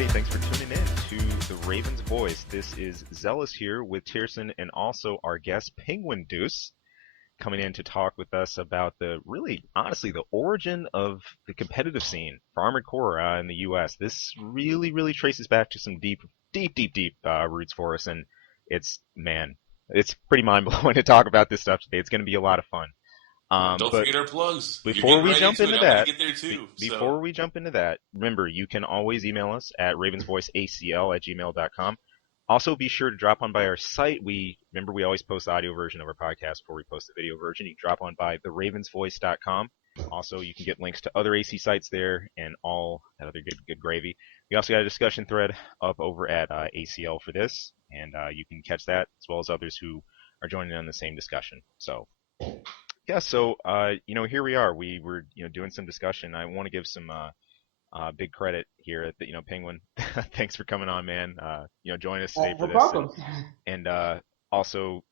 everybody. Thanks for tuning in to the Raven's Voice. This is Zealous here with Tierson and also our guest Penguin Deuce coming in to talk with us about honestly, the origin of the competitive scene for Armored Core in the U.S. This really traces back to some deep roots for us, and it's pretty mind-blowing to talk about this stuff today. It's going to be a lot of fun. Don't forget our plugs. Before we jump into that, before we jump into that, remember you can always email us at ravensvoiceacl@gmail.com. Also, be sure to drop on by our site. We always post the audio version of our podcast before we post the video version. You can drop on by theravensvoice.com. Also, you can get links to other AC sites there and all that other good gravy. We also got a discussion thread up over at ACL for this, and you can catch that as well as others who are joining in on the same discussion. So. Yeah, so here we are. We were doing some discussion. I want to give some big credit here at the Penguin. Thanks for coming on, man. Join us today for this. Welcome. And also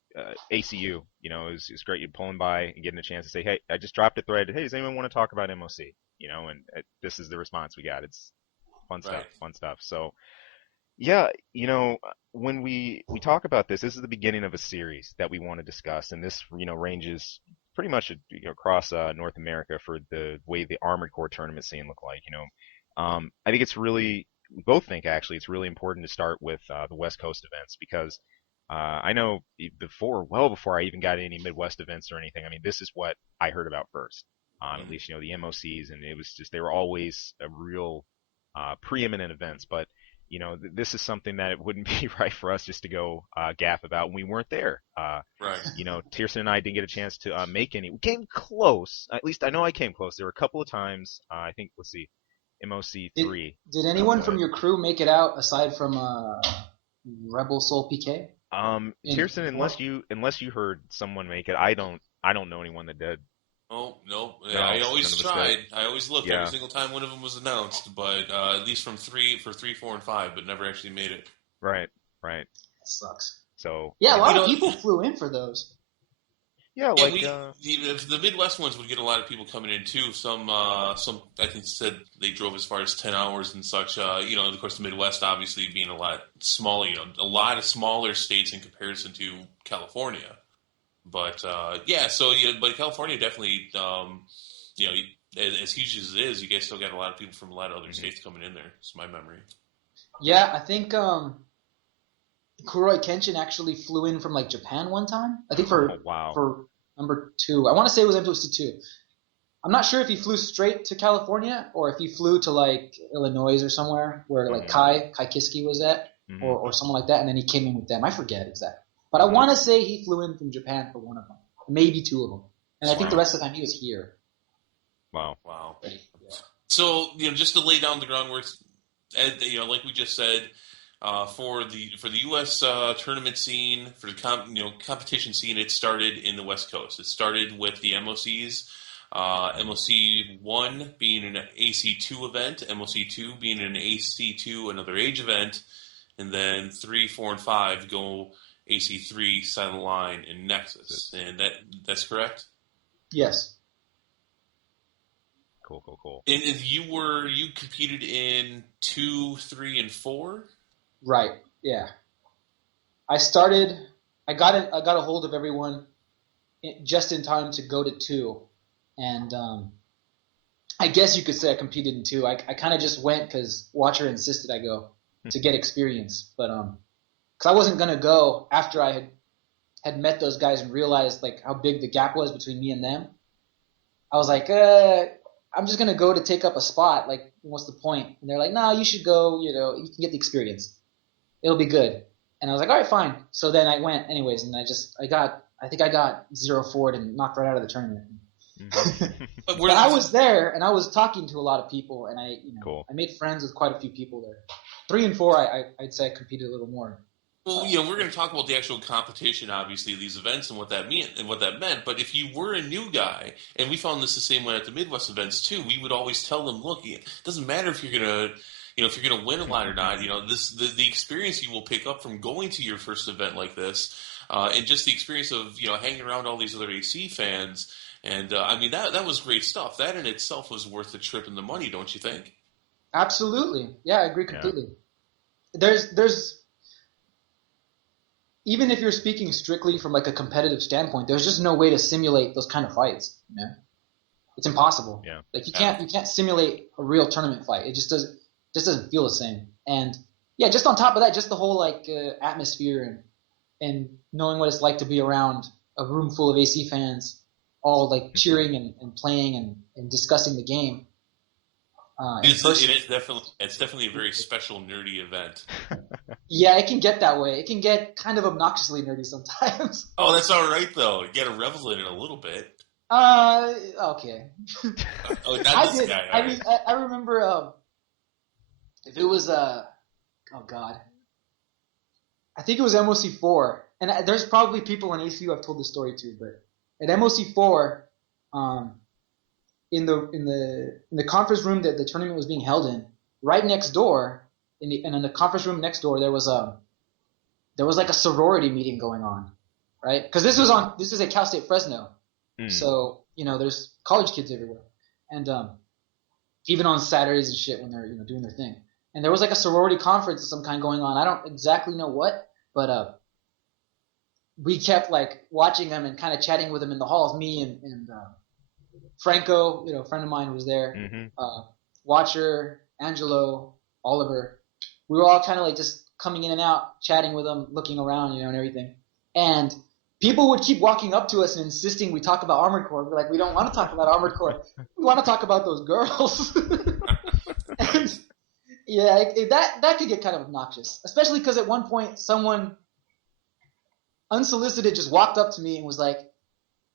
ACU. Is great. You pulling by and getting a chance to say, hey, I just dropped a thread. Hey, does anyone want to talk about MoC? And this is the response we got. It's fun stuff. So. Yeah, when we talk about this is the beginning of a series that we want to discuss, and this, ranges pretty much across North America for the way the Armored Core tournament scene look like. I think we both think actually it's really important to start with the West Coast events because I know well before I even got any Midwest events or anything. I mean, this is what I heard about first. At least the MOCs, and it was just they were always a real preeminent events, but. This is something that it wouldn't be right for us just to go gaff about when we weren't there. Right. Tierson and I didn't get a chance to make any. We came close. At least I know I came close. There were a couple of times. I think, let's see, MOC 3. Did anyone from your crew make it out aside from Rebel Soul PK? Tierson, unless you heard someone make it, I don't know anyone that did. Oh, no. I always tried. I always looked every single time one of them was announced, but at least for 3, 4, and 5, but never actually made it. Right. That sucks. So yeah, a lot of people flew in for those. Yeah, the Midwest ones would get a lot of people coming in too. Some I think said they drove as far as 10 hours and such. Of course, the Midwest obviously being a lot smaller. a lot of smaller states in comparison to California. But but California definitely, as huge as it is, you guys still got a lot of people from a lot of other states coming in there. It's my memory. Yeah, I think Kuroi Kenshin actually flew in from Japan one time. I think for number 2. I want to say it was MOC 2. I'm not sure if he flew straight to California or if he flew to Illinois or somewhere where Kai Kiski was at or someone like that, and then he came in with them. I forget exactly. But I want to say he flew in from Japan for one of them, maybe 2 of them, and I think the rest of the time he was here. Wow. Yeah. So just to lay down the groundwork, like we just said, for the U.S. Tournament scene, for the competition scene, it started in the West Coast. It started with the MOCs. MOC 1 being an AC2 event, MOC 2 being an AC2 another age event, and then 3, 4, and 5 go. AC3, Silent Line, and Nexus. And that's correct? Yes. Cool. And you competed in 2, 3, and 4? Right, yeah. I got a hold of everyone just in time to go to 2. And I guess you could say I competed in 2. I kind of just went because Watcher insisted I go to get experience. But because I wasn't going to go after I had met those guys and realized how big the gap was between me and them. I was like, I'm just going to go to take up a spot. What's the point? And they're like, no, you should go, you can get the experience. It'll be good. And I was like, all right, fine. So then I went anyways, and I think I got 0-4 and knocked right out of the tournament. But I was there, and I was talking to a lot of people, and I made friends with quite a few people there. 3 and 4, I'd say I competed a little more. Well, we're going to talk about the actual competition, obviously, of these events and what that meant. But if you were a new guy, and we found this the same way at the Midwest events too, we would always tell them, look, it doesn't matter if you're going to win a lot or not. The experience you will pick up from going to your first event like this, and just the experience of hanging around all these other AC fans, and that was great stuff. That in itself was worth the trip and the money, don't you think? Absolutely. Yeah, I agree Yeah. completely. There's even if you're speaking strictly from like a competitive standpoint, there's just no way to simulate those kind of fights. You know, it's impossible. Yeah. Like Yeah. you can't simulate a real tournament fight. It just doesn't feel the same. And yeah, just on top of that, just the whole like atmosphere and knowing what it's like to be around a room full of AC fans, all like Mhm. cheering and playing and discussing the game in It person. is definitely a very special nerdy event. Yeah, it can get that way. It can get kind of obnoxiously nerdy sometimes. Oh, that's all right though. You got to revel in it a little bit. Okay. Oh, not I this did. guy. All I right. mean, I remember if it was oh god, I think it was MOC4, and there's probably people in ACU I've told this story to, but at MOC4, um, in the conference room that the tournament was being held in, right next door, and in the conference room next door, there was like a sorority meeting going on, right? Because this is at Cal State Fresno, Mm. so there's college kids everywhere, and even on Saturdays and shit when they're doing their thing. And there was like a sorority conference of some kind going on. I don't exactly know what, but we kept like watching them and kind of chatting with them in the halls. Me and Franco, a friend of mine was there. Mm-hmm. Watcher, Angelo, Oliver. We were all kind of like just coming in and out, chatting with them, looking around, and everything. And people would keep walking up to us and insisting we talk about Armored Core. We're like, we don't want to talk about Armored Core. We want to talk about those girls. And yeah, that could get kind of obnoxious, especially because at one point someone unsolicited just walked up to me and was like,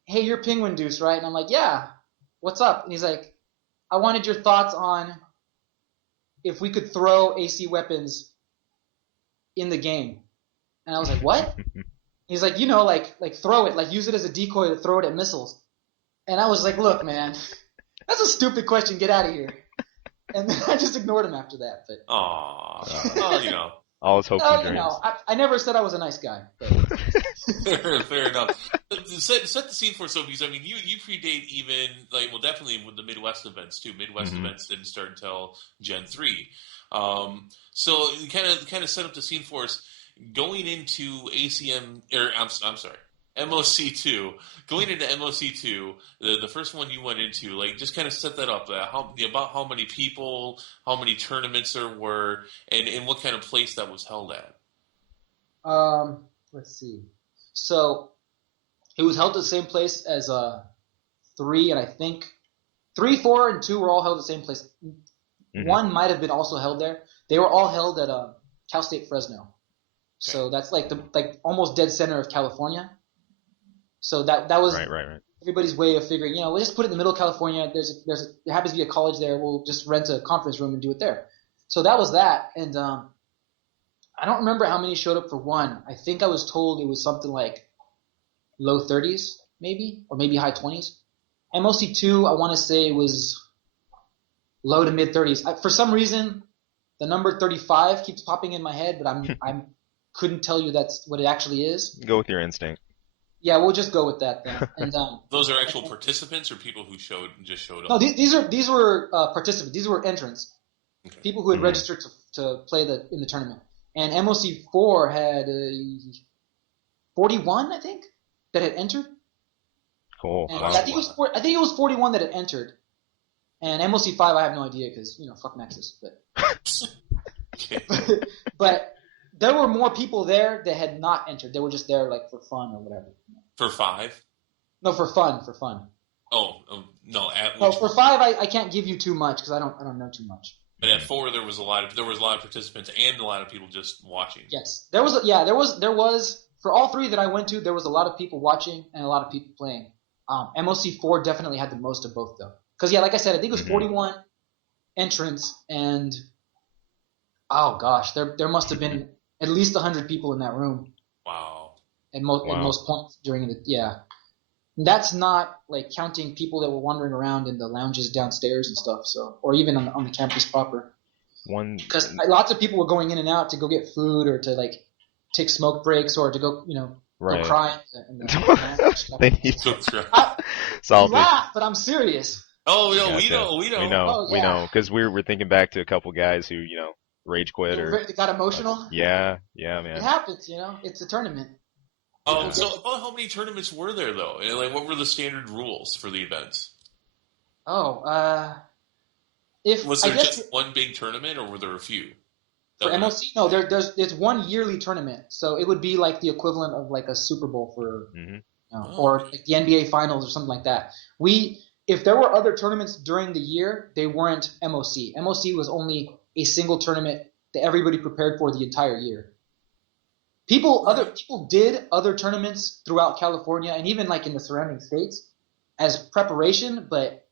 "Hey, you're Penguin Deuce, right?" And I'm like, "Yeah, what's up?" And he's like, "I wanted your thoughts on if we could throw AC weapons in the game." And I was like, "What?" He's like, like throw it, like use it as a decoy to throw it at missiles. And I was like, "Look, man, that's a stupid question. Get out of here." And then I just ignored him after that. But Aw. Well, All his hopes and dreams. I never said I was a nice guy. But fair enough. Set the scene for us, because I mean, you predate even definitely with the Midwest events too. Midwest Mhm. events didn't start until Gen 3. So you kind of set up the scene for us going into ACM or I'm sorry. MOC2, going into MOC2, the first one you went into, like just kind of set that up. About how many people, how many tournaments there were, and what kind of place that was held at. let's see. So it was held at the same place as 3, and I think 3, 4, and 2 were all held at the same place. Mhm. One might have been also held there. They were all held at Cal State Fresno. So that's like the almost dead center of California. So that was Right. everybody's way of figuring. We'll just put it in the middle of California. There happens to be a college there. We'll just rent a conference room and do it there. So that was that, and I don't remember how many showed up for one. I think I was told it was something like low 30s, maybe, or maybe high 20s. MOC2, I want to say was low to mid 30s. For some reason, the number 35 keeps popping in my head, but I couldn't tell you that's what it actually is. Go with your instinct. Yeah, we'll just go with that then. And those are actual participants or people who showed up? No, these were participants. These were entrants. Okay. People who had registered to play in the tournament. And MOC4 had 41, I think, that had entered. Cool. And Wow. I think it was 41 that had entered. And MOC5, I have no idea because fuck Nexus. Okay. But there were more people there that had not entered. They were just there like for fun or whatever. For 5? No, for fun. Oh no! For 5, I can't give you too much because I don't know too much. But at 4, there was a lot of participants and a lot of people just watching. Yes, there was for all 3 that I went to, there was a lot of people watching and a lot of people playing. MOC4 definitely had the most of both though, because like I said, I think it was 41 entrants, and oh gosh, there must have been at least 100 people in that room. Wow. At most points during the That's not like counting people that were wandering around in the lounges downstairs and stuff. So, or even on the campus proper. Because lots of people were going in and out to go get food or to like take smoke breaks or to go go cry. Thank you. You laugh, but I'm serious. Oh, no, we Gotcha. know, we We know. know, Oh we yeah, know, because we're thinking back to a couple guys who rage quit or they got emotional. yeah, yeah, It man. happens, It's a tournament. People Yeah. get. So about how many tournaments were there though? And like, what were the standard rules for the events? Oh, if Was I there guess just one big tournament, or were there a few for that went on? MOC, no, there's it's one yearly tournament, so it would be like the equivalent of like a Super Bowl for Hmm. Oh, or okay. like the NBA Finals or something like that. If there were other tournaments during the year, they weren't MOC. MOC was only a single tournament that everybody prepared for the entire year. All right. People did other tournaments throughout California and even like in the surrounding states as preparation, but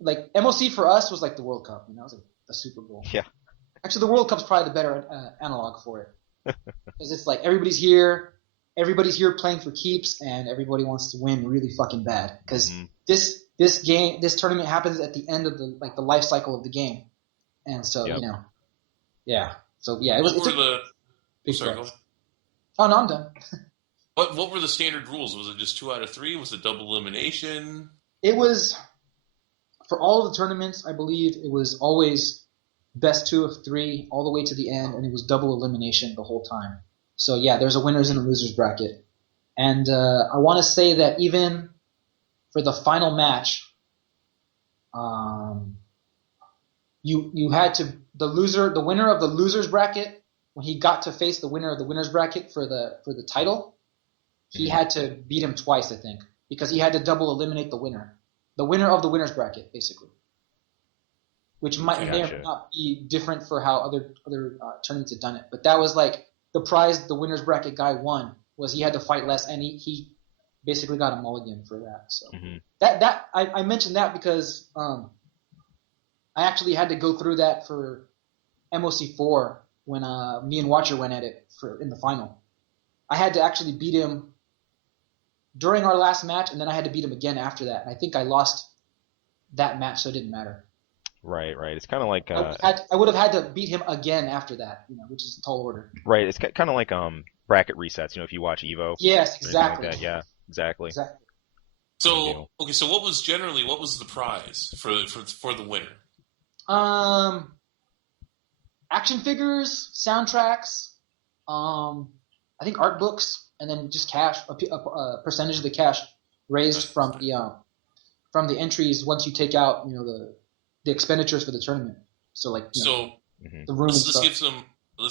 like MOC for us was like the World Cup, it was like the Super Bowl. Yeah. Actually, the World Cup's probably the better analog for it because it's like everybody's here playing for keeps, and everybody wants to win really fucking bad because Hmm. this tournament happens at the end of the life cycle of the game, and so Yep. yeah, so yeah, What it's were a the? Oh, big sorry, prize. go ahead. Oh no, I'm done. What were the standard rules? Was it just 2 out of 3? Was it double elimination? It was for all of the tournaments, I believe it was always best 2 of 3 all the way to the end, and it was double elimination the whole time. So yeah, there's a winners and a losers bracket, and I want to say that even for the final match, um, you had to the winner of the losers bracket, when he got to face the winner of the winners bracket for the title, he Hmm. had to beat him twice, I think, because he had to double eliminate the winner of the winners bracket, basically, which Okay. may or may Gotcha. not be different for how other tournaments had done it. But that was like the prize the winners bracket guy won was he had to fight less, and he basically got a mulligan for that. So Hmm. I mentioned that because I actually had to go through that for MOC4 when me and Watcher went at it for in the final. I had to actually beat him during our last match, and then I had to beat him again after that. And I think I lost that match, so it didn't matter. Right, right. It's kind of like I would have had to beat him again after that, which is a tall order. right. It's kind of like bracket resets. If you watch Evo Yes, or anything like exactly, that. Yeah, exactly. exactly. Same So deal. okay, so what was the prize for the winner? Um, Action figures, soundtracks, um, I think art books, and then just cash, a percentage of the cash raised Nice. from the entries once you take out the expenditures for the tournament. So like So Hmm. the room and let's stuff.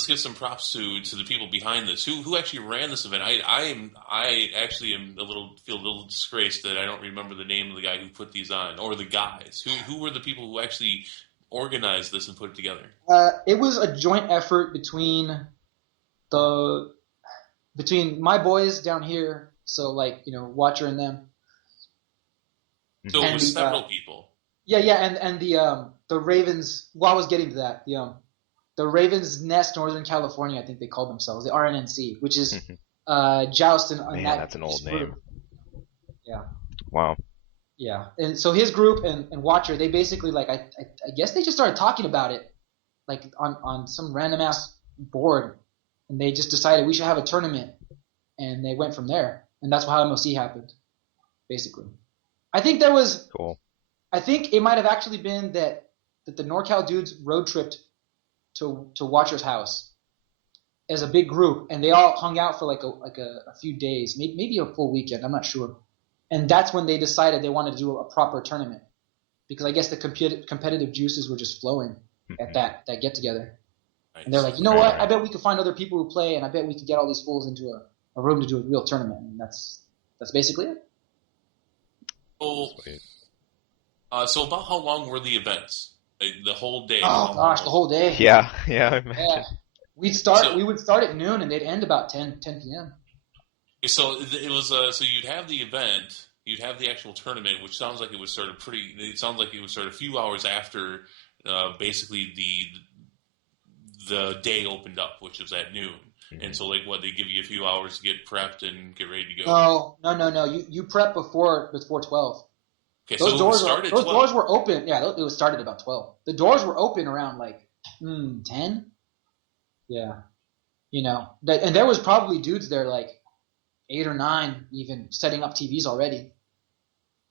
give some props to the people behind this. Who actually ran this event? I actually feel a little disgraced that I don't remember the name of the guy who put these on, or the guys. Who were the people who actually organized this and put it together? It was a joint effort the between my boys down here, so like Watcher and them, So it Hmm. and was several people. yeah, and the Ravens. Well, I was getting to that. The Ravens Nest Northern California, I think they called themselves the RNNC, which is Joust and Man, that that's an old group. name. Yeah, Wow. yeah, and so his group and Watcher, they basically like I guess they just started talking about it like on some random ass board, and they just decided we should have a tournament, and they went from there, and that's how MOC happened, basically. I think there was Cool. I think it might have actually been that the NorCal dudes road tripped to Watcher's house as a big group, and they all hung out for like a few days, maybe a full weekend. I'm not sure. And that's when they decided they wanted to do a proper tournament because I guess the competitive juices were just flowing at Hmm. that get together. And they're Nice. like, you know Right, what? I right. bet we could find other people who play, and I bet we could get all these fools into a room to do a real tournament. And that's basically it. So, Sweet. so about how long were the events? The whole day. Oh How gosh, long? the whole day. Yeah, yeah. I Yeah. imagine. So, We would start at noon and they'd end about 10 p.m. so it was. So you'd have the event. You'd have the actual tournament, which sounds like it was sort of pretty. It sounds like it was sort of a few hours after, basically the day opened up, which was at noon. Hmm. And so, like, what they give you a few hours to get prepped and get ready to go. No. You prep before 12. Okay, so it would start at Those 12. doors were open. Yeah, it was started about 12. The doors were open around like 10. Yeah, and there was probably dudes there like 8 or 9 even setting up TVs already.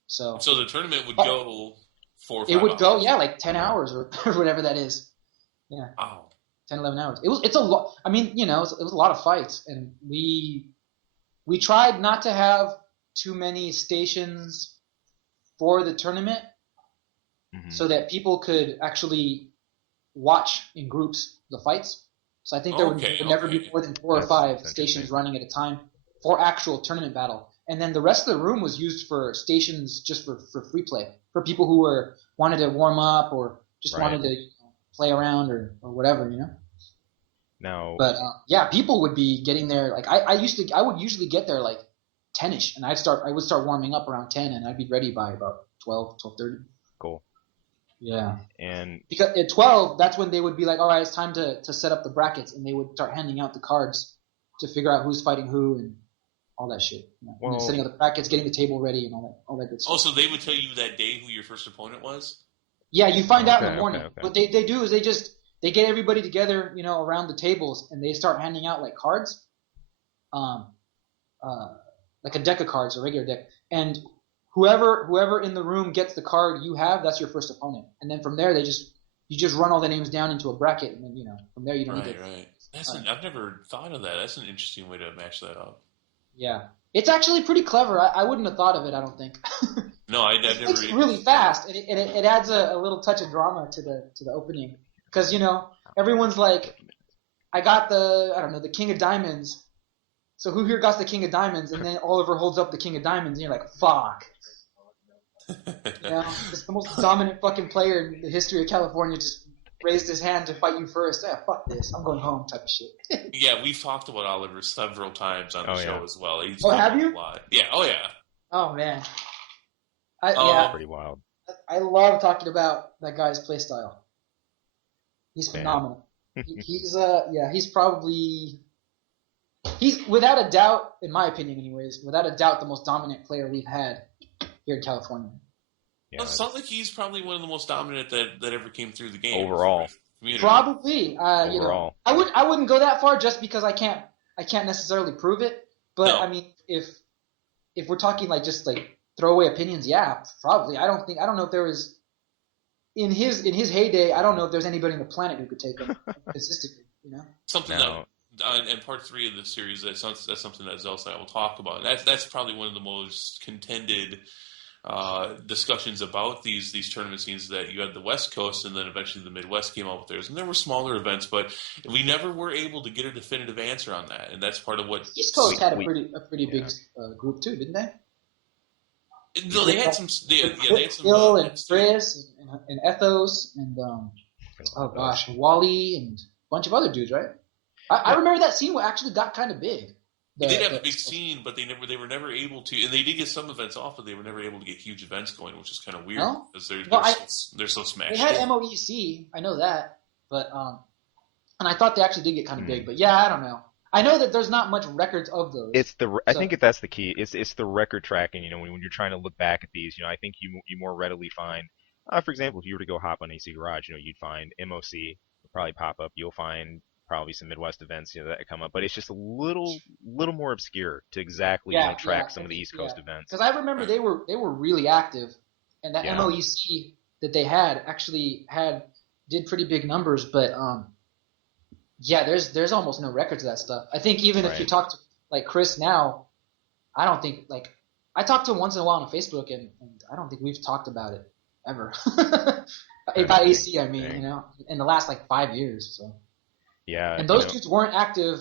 So So the tournament would but go. 4 or It 5 would go, hours. yeah, like 10 hours or whatever that is. Yeah, Wow. 10, 11 hours. It's a lot. I mean, it was a lot of fights, and we tried not to have too many stations for the tournament so that people could actually watch in groups the fights. So I think there would never be more than 4 or 5 stations running at a time for actual tournament battle. And then the rest of the room was used for stations just for free play, for people who wanted to warm up or just wanted to play around or whatever. Now, But yeah, people would be getting there. Like I would usually get there like 10ish, and I would start warming up around 10, and I'd be ready by about 12:30. cool. Yeah. And Because at 12, that's when they would be like, all right, it's time to set up the brackets, and they would start handing out the cards to figure out who's fighting who and all that shit. And then setting up the brackets, getting the table ready, and all that good stuff. Also, they would tell you that day who your first opponent was? Yeah, you find out in the morning. Okay. What they do is they get everybody together, around the tables, and they start handing out like cards, like a deck of cards, a regular deck, and whoever in the room gets the card you have, that's your first opponent. And then from there, you just run all the names down into a bracket, and then from there you don't need to. Right. I've never thought of that. That's an interesting way to match that up. Yeah, it's actually pretty clever. I wouldn't have thought of it. I don't think. No, I never. It's really fast, and it adds a little touch of drama to the opening because everyone's like, I got the King of Diamonds. So who here got the King of Diamonds? And then Oliver holds up the King of Diamonds, and you're like, fuck. Just the most dominant fucking player in the history of California just raised his hand to fight you first. Yeah, fuck this. I'm going home type of shit. Yeah, we've talked about Oliver several times on the show as well. He's have you? A lot. Yeah, oh yeah. Oh, man. Pretty wild. I love talking about that guy's play style. He's phenomenal. He's without a doubt, in my opinion anyways, without a doubt the most dominant player we've had here in California. Yeah, it sounds like he's probably one of the most dominant that ever came through the game. Overall. Probably. Overall. I wouldn't go that far just because I can't necessarily prove it. But no. I mean, if we're talking like just like throwaway opinions, yeah, probably. I don't know if there was in his heyday, I don't know if there's anybody on the planet who could take him consistently, Something that in part 3 of the series, that's something that Zelsa and I will talk about. That's probably one of the most contended discussions about these tournament scenes. That you had the West Coast, and then eventually the Midwest came out with theirs, and there were smaller events, but we never were able to get a definitive answer on that, and that's part of what East Coast had a pretty big group too, didn't they? No, they had some. They had some. Bill and Chris and Ethos and Wally and a bunch of other dudes, right? I remember that scene actually got kind of big. They did have a big scene, but they were never able to, and they did get some events off, but they were never able to get huge events going, which is kind of weird because they're so smashed. They had MoEC, I know that, but and I thought they actually did get kind of big, but yeah, I don't know. I know that there's not much records of those. I think that's the key. It's the record tracking. When you're trying to look back at these, I think you more readily find, for example, if you were to go hop on AC Garage, you'd find MoC will probably pop up. You'll find probably some Midwest events, that come up, but it's just a little more obscure to exactly track some of the East Coast events. Because I remember they were really active, and that MoEC that they had actually did pretty big numbers, but there's almost no records of that stuff. I think even if you talk to like Chris now, I don't think I talk to him once in a while on Facebook, and I don't think we've talked about it ever. About AC, I mean, in the last 5 years. So. Yeah. And those dudes weren't active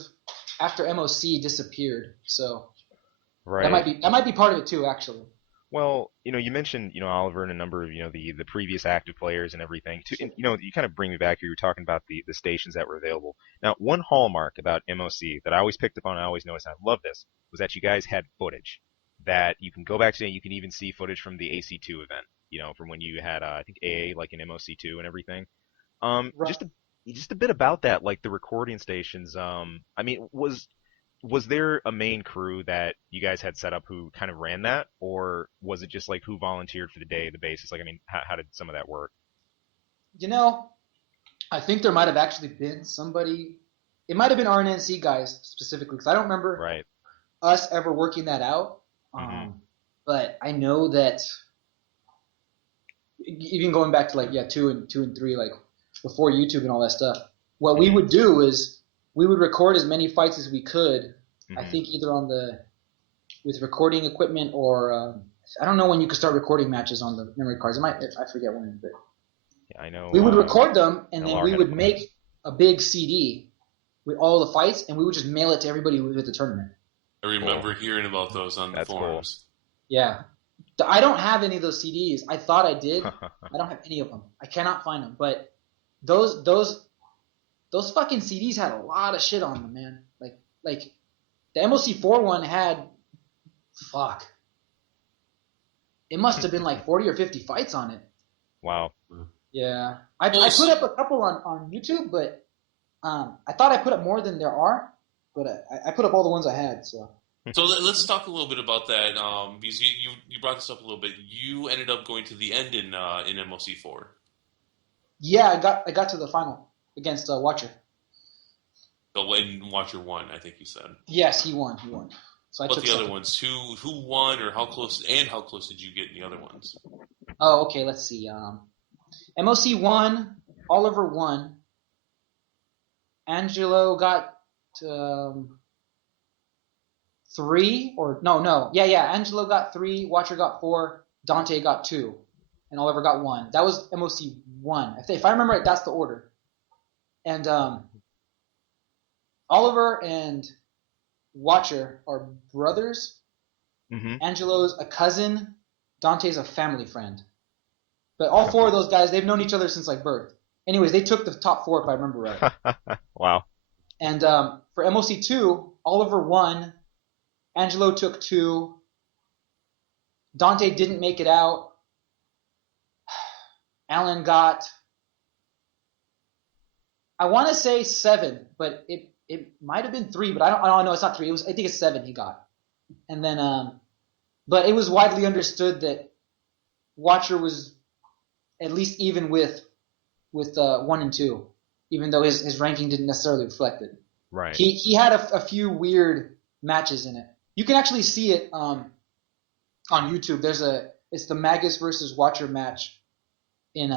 after MoC disappeared, so that might be part of it too, actually. Well, you mentioned, Oliver and a number of, the previous active players and everything. And, you kind of bring me back here. You were talking about the stations that were available. Now, one hallmark about MoC that I always picked up on, I always noticed, and I love this, was that you guys had footage that you can go back to, and you can even see footage from the AC2 event, from when you had, I think, AA, like in MoC2 and everything. Right. Just a bit about that, like the recording stations. I mean, was there a main crew that you guys had set up who kind of ran that, or was it just who volunteered for the day, the basis? How did some of that work? I think there might have actually been somebody. It might have been RNNC guys specifically, because I don't remember us ever working that out. But I know that even going back to like 2 and 3, like before YouTube and all that stuff. What we would do is we would record as many fights as we could. I think either with recording equipment or I don't know when you could start recording matches on the memory cards. I forget when, but Yeah, I know. we would record them and then LR we had would make a big CD with all the fights, and we would just mail it to everybody who was at the tournament. I remember hearing about those on the forums. Cool. Yeah. I don't have any of those CDs. I thought I did. I don't have any of them. I cannot find them. But those fucking CDs had a lot of shit on them, man. Like the MoC4 one had, fuck. It must have been like 40 or 50 fights on it. Wow. Yeah. I put up a couple on YouTube, but I thought I put up more than there are. But I put up all the ones I had, so. So let's talk a little bit about that, because you brought this up a little bit. You ended up going to the end in MoC4. Yeah, I got to the final against Watcher. So when Watcher won, I think you said. Yes, he won. So I but took the second. other ones, who won, or how close did you get in the other ones? Oh, okay. Let's see. MoC won. Oliver won. Angelo got 3 or no. Yeah. Angelo got 3. Watcher got 4. Dante got 2, and Oliver got 1. That was MoC 1. If I remember right, that's the order. And Oliver and Watcher are brothers. Mm-hmm. Angelo's a cousin. Dante's a family friend. But all 4 of those guys, they've known each other since like birth. Anyways, they took the top 4 if I remember right. Wow. And for MoC 2, Oliver won. Angelo took 2. Dante didn't make it out. Alan got, I want to say 7, but it might have been 3, but I don't know. It's not 3. I think it's 7 he got. And then, but it was widely understood that Watcher was at least even with 1 and 2, even though his ranking didn't necessarily reflect it. Right. He had a few weird matches in it. You can actually see it on YouTube. It's the Magus versus Watcher match in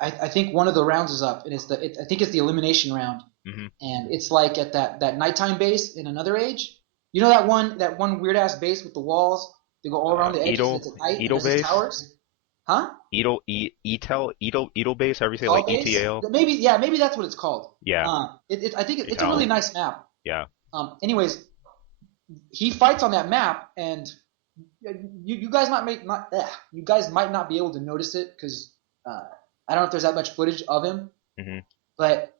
I think one of the rounds is up, and I think it's the elimination round, and it's like at that nighttime base in Another Age. You know that one weird ass base with the walls? They go all around the edges. It's at night. Edel There's base? towers. Huh? Edel base. However you say, like base? ETL. Maybe that's what it's called. Yeah. I think it's a really nice map. Yeah. Anyways, he fights on that map, and you guys might not be able to notice it because I don't know if there's that much footage of him. Mm-hmm. But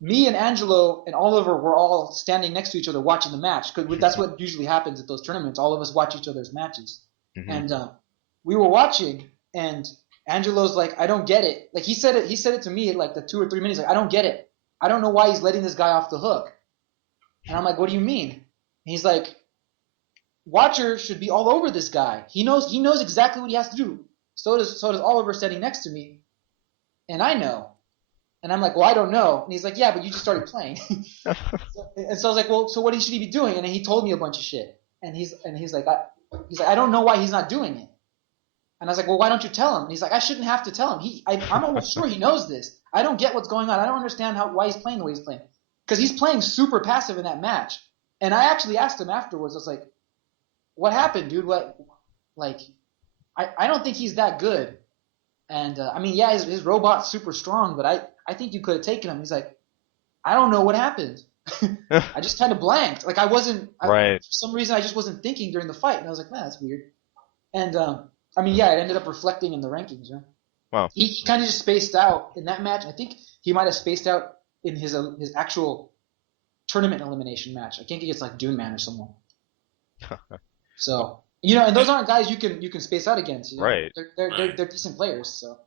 me and Angelo and Oliver were all standing next to each other watching the match because that's what usually happens at those tournaments. All of us watch each other's matches, and we were watching, and Angelo's like, "I don't get it." Like he said it to me at like the 2 or 3 minutes. Like, "I don't get it. I don't know why he's letting this guy off the hook." And I'm like, "What do you mean?" And he's like, "Watcher should be all over this guy. He knows exactly what he has to do. So does Oliver standing next to me, and I know." And I'm like, "Well, I don't know." And he's like, "Yeah, but you just started playing." So I was like, "Well, so what should he be doing?" And then he told me a bunch of shit. And he's like, "I don't know why he's not doing it." And I was like, "Well, why don't you tell him?" And he's like, "I shouldn't have to tell him. I'm almost sure he knows this. I don't get what's going on. I don't understand why he's playing the way he's playing, because he's playing super passive in that match." And I actually asked him afterwards. I was like, "What happened, dude? What? Like, I don't think he's that good." And I mean, yeah, his robot's super strong, but I think you could have taken him. He's like, "I don't know what happened. I just kind of blanked. Like I wasn't. Right. For some reason, I just wasn't thinking during the fight." And I was like, "Man, that's weird." And I mean, yeah, it ended up reflecting in the rankings. Yeah. Wow. He kind of just spaced out in that match. I think he might have spaced out in his actual tournament elimination match. I think he gets like Dune Man or someone. So and those aren't guys you can space out against. Right. They're decent players. So.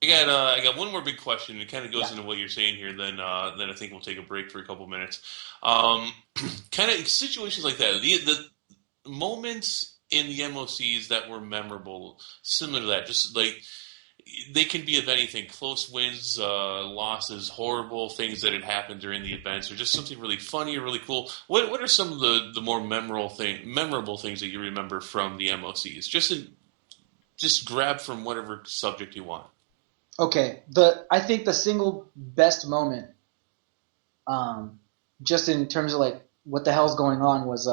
I got one more big question. It kind of goes into what you're saying here. Then I think we'll take a break for a couple minutes. Kind of situations like that. The moments in the MOCs that were memorable, similar to that, just like they can be of anything: close wins, losses, horrible things that had happened during the events, or just something really funny or really cool. What are some of the more memorable things that you remember from the MOCs? Just in just grab from whatever subject you want. Okay, I think the single best moment, just in terms of like what the hell's going on, was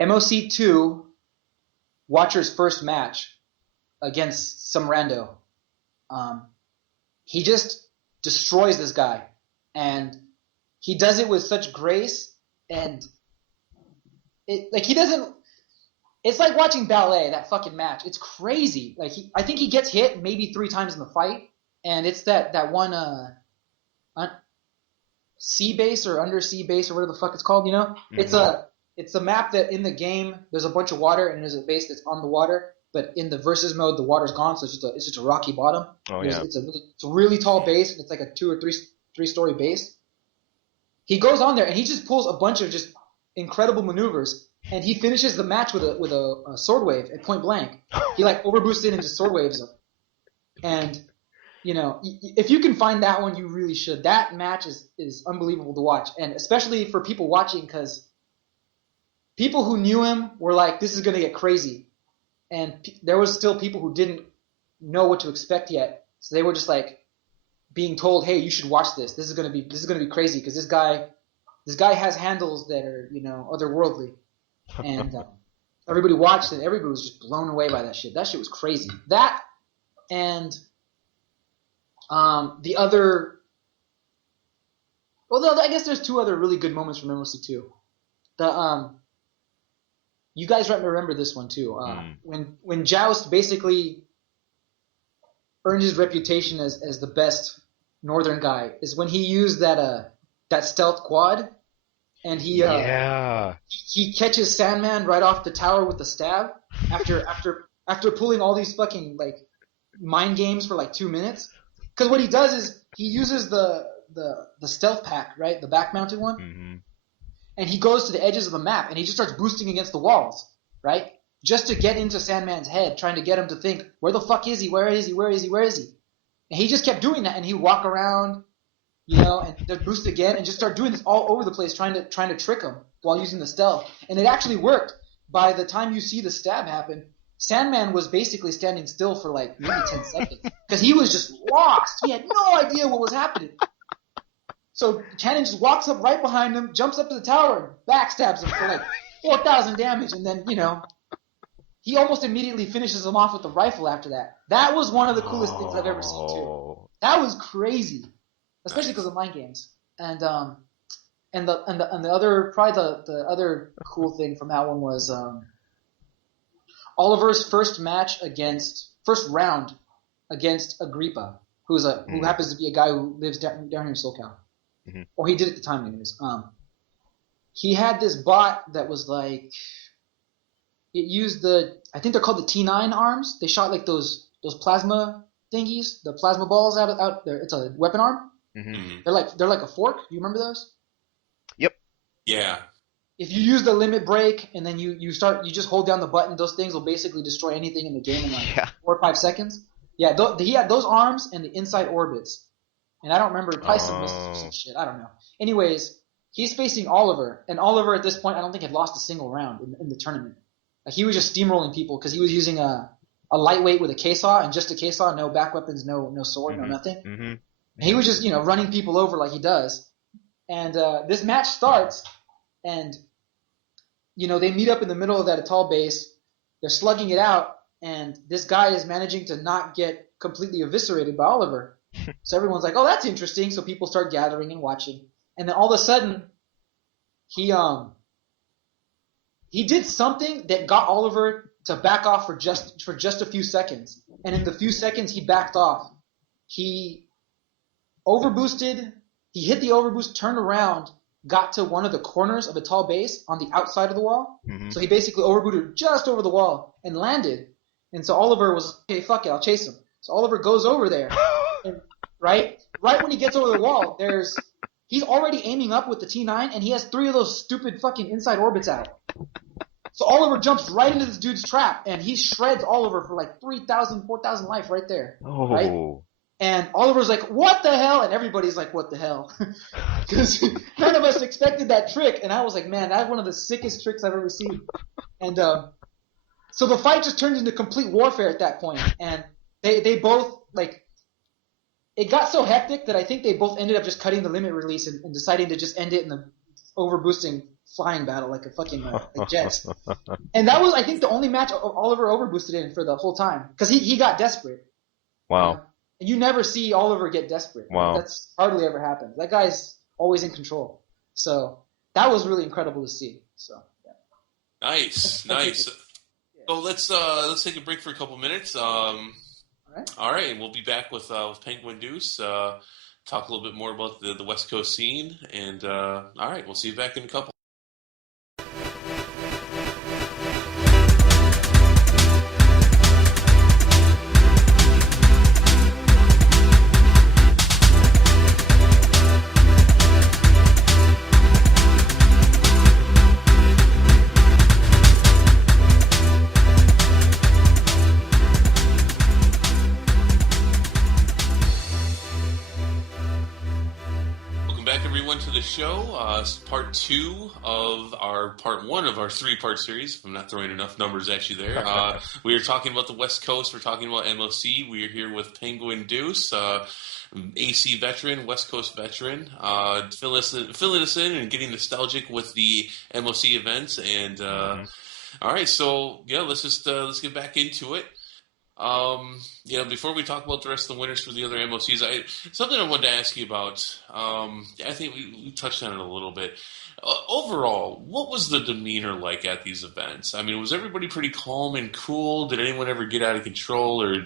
MoC 2 Watcher's first match against some rando. He just destroys this guy, and he does it with such grace, and he doesn't. It's like watching ballet, that fucking match. It's crazy. Like I think he gets hit maybe 3 times in the fight, and it's that one sea base or undersea base or whatever the fuck it's called. You know, Mm-hmm. it's a map that in the game there's a bunch of water and there's a base that's on the water, but in the versus mode the water's gone, so it's just a rocky bottom. Oh yeah. It's a really tall base, and it's like a 2 or 3 story base. He goes on there and he just pulls a bunch of just incredible maneuvers, and he finishes the match with a sword wave at point blank. He like overboosted and just sword waves him. And you know, if you can find that one, you really should. That match is unbelievable to watch, and especially for people watching, because people who knew him were like, "This is gonna get crazy," and there was still people who didn't know what to expect yet, so they were just like being told, "Hey, you should watch this. This is gonna be crazy because this guy has handles that are, you know, otherworldly." And everybody watched it. Everybody was just blown away by that shit. That shit was crazy. That and the other. Well, I guess there's 2 other really good moments from MLC 2. You guys might remember this one too. When Joust basically earned his reputation as the best northern guy is when he used that stealth quad, and he catches Sandman right off the tower with the stab after pulling all these fucking like mind games for like 2 minutes. Because what he does is he uses the stealth pack, right, the back mounted one. Mm-hmm. And he goes to the edges of the map, and he just starts boosting against the walls, right? Just to get into Sandman's head, trying to get him to think, where the fuck is he? Where is he? Where is he? Where is he? And he just kept doing that, and he'd walk around, you know, and then boost again, and just start doing this all over the place, trying to trick him while using the stealth. And it actually worked. By the time you see the stab happen, Sandman was basically standing still for like maybe 10 seconds. Because he was just lost. He had no idea what was happening. So Cannon just walks up right behind him, jumps up to the tower, and backstabs him for like 4,000 damage, and then, you know, he almost immediately finishes him off with the rifle after that. That was one of the coolest things I've ever seen too. That was crazy, especially because of mind games. And the other, probably the other cool thing from that one was Oliver's first round against Agrippa, who happens to be a guy who lives down here in SoCal. Mm-hmm. Or he did at the time, anyways. He had this bot that was like, it used I think they're called the T9 arms. They shot like those plasma thingies, the plasma balls out there. It's a weapon arm. Mm-hmm. They're like a fork. Do you remember those? Yep. Yeah. If you use the limit break and then you just hold down the button, those things will basically destroy anything in the game in like 4 or 5 seconds. Yeah, he had those arms and the inside orbits. And I don't remember, probably some missiles or some shit. I don't know. Anyways, he's facing Oliver. And Oliver at this point, I don't think had lost a single round in the tournament. Like, he was just steamrolling people because he was using a lightweight with a K-Saw and just a K-Saw, no back weapons, no sword, Mm-hmm. no nothing. Mm-hmm. And he was just, you know, running people over like he does. And this match starts, and, you know, they meet up in the middle of that atoll base. They're slugging it out, and this guy is managing to not get completely eviscerated by Oliver. So everyone's like, oh, that's interesting. So people start gathering and watching. And then all of a sudden, he did something that got Oliver to back off for just a few seconds. And in the few seconds he backed off, he overboosted. He hit the overboost, turned around, got to one of the corners of a tall base on the outside of the wall. Mm-hmm. So he basically overbooted just over the wall and landed. And so Oliver was, okay, fuck it, I'll chase him. So Oliver goes over there. And right when he gets over the wall, he's already aiming up with the T9, and he has 3 of those stupid fucking inside orbits out. So Oliver jumps right into this dude's trap, and he shreds Oliver for like 3,000, 4,000 life right there. Oh. Right? And Oliver's like, what the hell? And everybody's like, what the hell? Because none of us expected that trick. And I was like, man, that's one of the sickest tricks I've ever seen. And So the fight just turned into complete warfare at that point, and they both like. It got so hectic that I think they both ended up just cutting the limit release and deciding to just end it in the overboosting flying battle like a fucking like Jets. And that was, I think, the only match Oliver overboosted in for the whole time because he got desperate. Wow. You know? And you never see Oliver get desperate. Wow. That's hardly ever happens. That guy's always in control. So that was really incredible to see. So yeah. Nice. So let's take a break for a couple minutes. All right, we'll be back with Penguin Deuce. Talk a little bit more about the West Coast scene, and all right, we'll see you back in a couple. To the show, part 2 of our part 1 of our 3-part series. If I'm not throwing enough numbers at you there. We are talking about the West Coast. We're talking about MoC. We are here with Penguin Deuce, AC veteran, West Coast veteran, filling us in and getting nostalgic with the MoC events. And all right, so yeah, let's get back into it. Before we talk about the rest of the winners for the other MoCs, something I wanted to ask you about. I think we touched on it a little bit. Overall, what was the demeanor like at these events? I mean, was everybody pretty calm and cool? Did anyone ever get out of control, or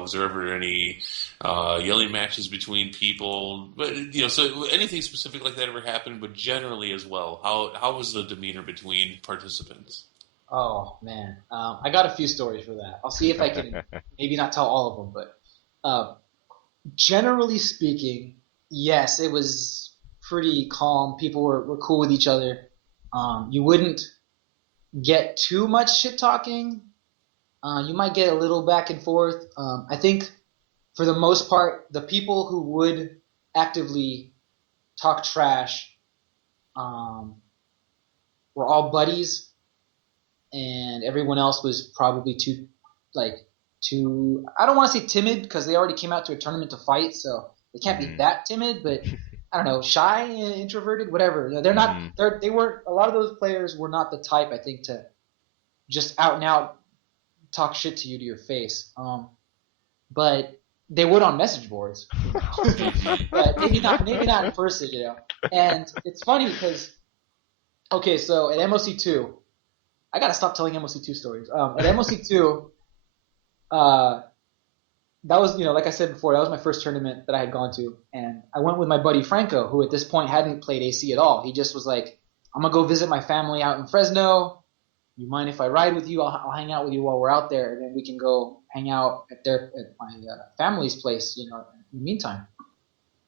was there ever any yelling matches between people? But so anything specific like that ever happened? But generally as well, how was the demeanor between participants? Oh man, I got a few stories for that. I'll see if I can maybe not tell all of them, but generally speaking, yes, it was pretty calm. People were cool with each other. You wouldn't get too much shit talking. You might get a little back and forth. I think for the most part, the people who would actively talk trash were all buddies. And everyone else was probably too, I don't want to say timid because they already came out to a tournament to fight, so they can't be that timid, but I don't know, shy, introverted, whatever. They're not, they weren't, a lot of those players were not the type, I think, to just out and out talk shit to you to your face. But they would on message boards, but maybe not in person, And it's funny because, okay, so at MoC2, I gotta stop telling MoC2 stories. At MoC2, that was, like I said before, that was my first tournament that I had gone to, and I went with my buddy Franco, who at this point hadn't played AC at all. He just was like, "I'm gonna go visit my family out in Fresno. You mind if I ride with you? I'll hang out with you while we're out there, and then we can go hang out at my family's place, in the meantime."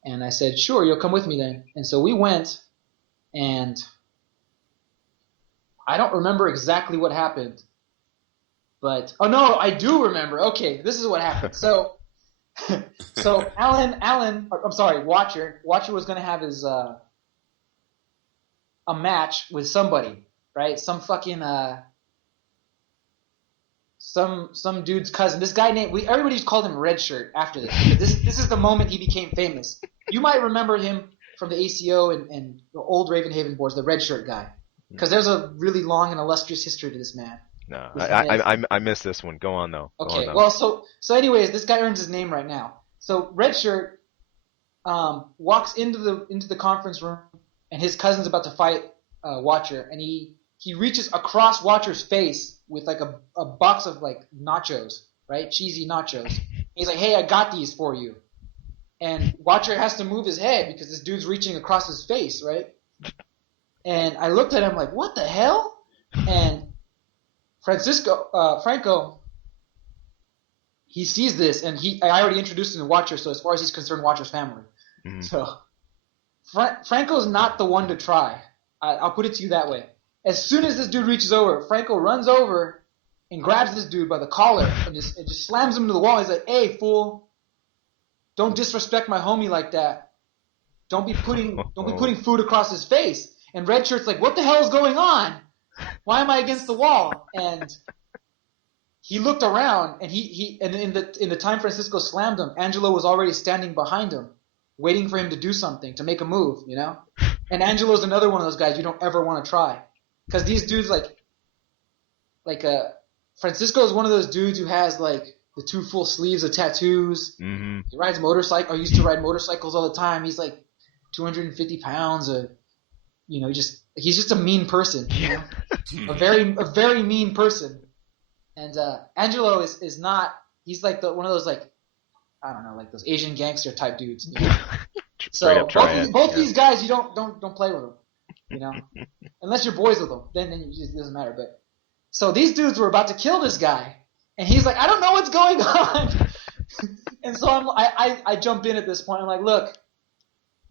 And I said, "Sure, you'll come with me then." And so we went, and I don't remember exactly what happened, but oh no, I do remember. Okay, this is what happened. So Watcher was gonna have his a match with somebody, right? Some fucking some dude's cousin. This guy named everybody just called him Red Shirt after this. This is the moment he became famous. You might remember him from the ACO and the old Ravenhaven boards, the Red Shirt guy. Because there's a really long and illustrious history to this man. No, I missed this one. Go on though. Okay, well, so anyways, this guy earns his name right now. So Red Shirt walks into the conference room, and his cousin's about to fight Watcher, and he reaches across Watcher's face with like a box of like nachos, right? Cheesy nachos. He's like, "Hey, I got these for you." And Watcher has to move his head because this dude's reaching across his face, right? And I looked at him like, what the hell? And Franco, he sees this, and I already introduced him to Watcher, so as far as he's concerned, Watcher's family. Mm-hmm. So Franco's not the one to try. I'll put it to you that way. As soon as this dude reaches over, Franco runs over and grabs this dude by the collar and just slams him into the wall. He's like, "Hey, fool, don't disrespect my homie like that. Don't be putting food across his face." And Red Shirt's like, "What the hell is going on? Why am I against the wall?" And he looked around, and and in the time Francisco slammed him, Angelo was already standing behind him, waiting for him to do something, to make a move, you know. And Angelo's another one of those guys you don't ever want to try, because these dudes Francisco is one of those dudes who has like the 2 full sleeves of tattoos. Mm-hmm. He rides motorcycle. I used to ride motorcycles all the time. He's like 250 pounds. He's just a mean person. You know? a very mean person. And Angelo is not. He's like one of those like, I don't know, like those Asian gangster type dudes. You know? So both these guys, you don't play with them. You know, unless you're boys with them, then it just doesn't matter. But so these dudes were about to kill this guy, and he's like, I don't know what's going on. And so I jump in at this point. I'm like, look,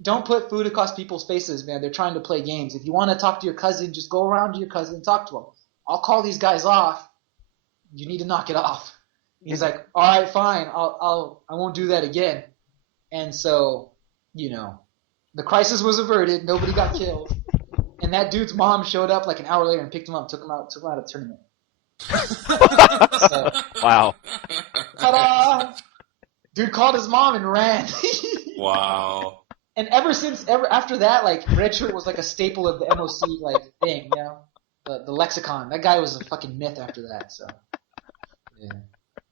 don't put food across people's faces, man. They're trying to play games. If you want to talk to your cousin, just go around to your cousin and talk to him. I'll call these guys off. You need to knock it off. He's like, all right, fine. I won't do that again. And so, you know, the crisis was averted. Nobody got killed. And that dude's mom showed up like an hour later and picked him up, took him out of the tournament. So, wow. Ta-da! Dude called his mom and ran. Wow. And ever after that, like, red shirt was like a staple of the MoC like thing, you know, the lexicon. That guy was a fucking myth after that. So, yeah,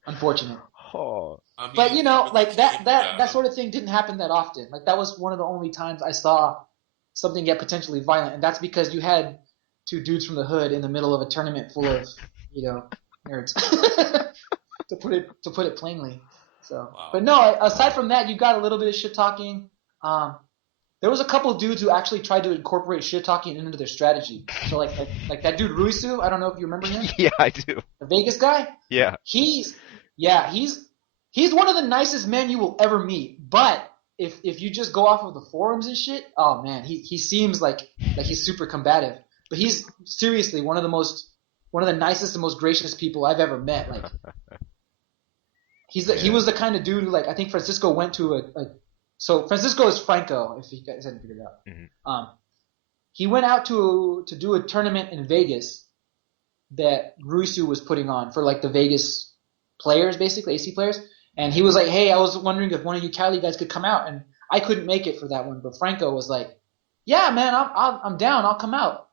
unfortunate. Oh. I mean, But you know, like that sort of thing didn't happen that often. Like that was one of the only times I saw something get potentially violent, and that's because you had 2 dudes from the hood in the middle of a tournament full of, you know, nerds. to put it plainly. So, wow. But no, aside from that, you got a little bit of shit talking. There was a couple of dudes who actually tried to incorporate shit talking into their strategy. So like that dude Ruizu, I don't know if you remember him. Yeah, I do. The Vegas guy. Yeah. He's one of the nicest men you will ever meet. But if you just go off of the forums and shit, oh man, he seems like he's super combative. But he's seriously one of the nicest and most gracious people I've ever met. Like he was the kind of dude who, like, I think Francisco went to so Francisco is Franco, if you guys hadn't figured it out. Mm-hmm. He went out to do a tournament in Vegas that Ruizu was putting on for like the Vegas players, basically AC players. And he was like, hey, I was wondering if one of you Cali guys could come out. And I couldn't make it for that one, but Franco was like, yeah, man, I'm down. I'll come out.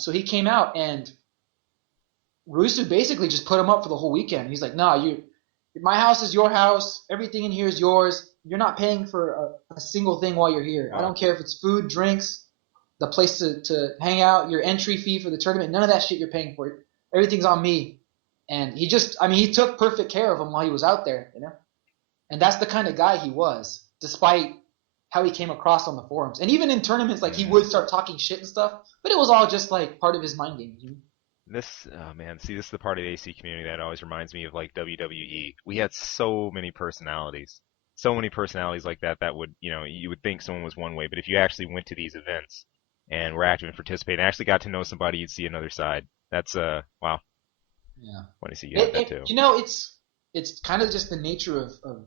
So he came out, and Ruizu basically just put him up for the whole weekend. He's like, no, my house is your house. Everything in here is yours. You're not paying for a single thing while you're here. Wow. I don't care if it's food, drinks, the place to hang out, your entry fee for the tournament. None of that shit you're paying for. Everything's on me. And he took perfect care of him while he was out there, you know? And that's the kind of guy he was, despite how he came across on the forums. And even in tournaments, like, he would start talking shit and stuff, but it was all just, like, part of his mind game. You know? This is the part of the AC community that always reminds me of, like, WWE. We had so many personalities like that would, you know, you would think someone was one way, but if you actually went to these events and were active and participated and actually got to know somebody, you'd see another side. That's, wow. Yeah. Want to see you have that too. You know, it's kind of just the nature of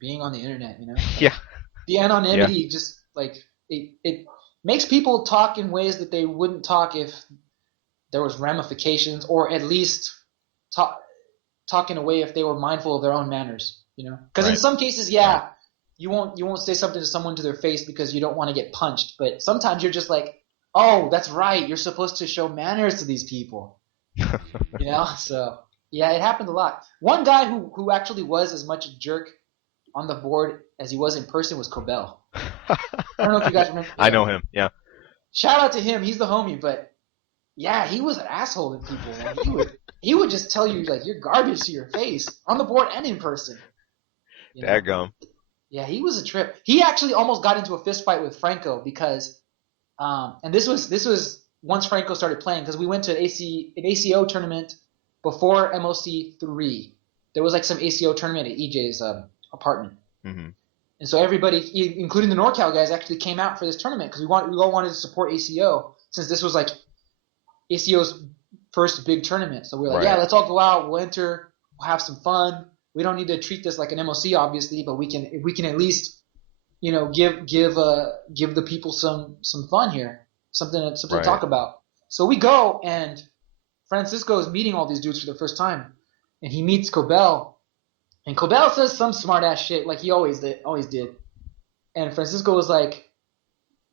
being on the internet, you know? Like, yeah. The anonymity just, like, it makes people talk in ways that they wouldn't talk if there was ramifications, or at least talk in a way if they were mindful of their own manners, you know? Because in some cases, you won't say something to someone to their face because you don't want to get punched, but sometimes you're just like, oh, that's right, you're supposed to show manners to these people. You know, so yeah, it happened a lot. One guy who actually was as much a jerk on the board as he was in person was Cobell. I don't know if you guys remember. I know him. Yeah. Shout out to him. He's the homie. But yeah, he was an asshole to people. Man. He would just tell you, like, you're garbage to your face on the board and in person. Daggum. Yeah, he was a trip. He actually almost got into a fist fight with Franco because, and this was once Franco started playing, because we went to an ACO tournament before MoC 3. There was like some ACO tournament at EJ's apartment. Mm-hmm. And so everybody, including the NorCal guys, actually came out for this tournament because we all wanted to support ACO, since this was like ACO's first big tournament. So we were like, yeah, let's all go out, we'll enter, we'll have some fun. We don't need to treat this like an MoC, obviously, but we can at least, you know, give the people some fun here. Something to talk about. So we go, and Francisco is meeting all these dudes for the first time, and he meets Cobell, and Cobell says some smart ass shit like he always did. And Francisco was like,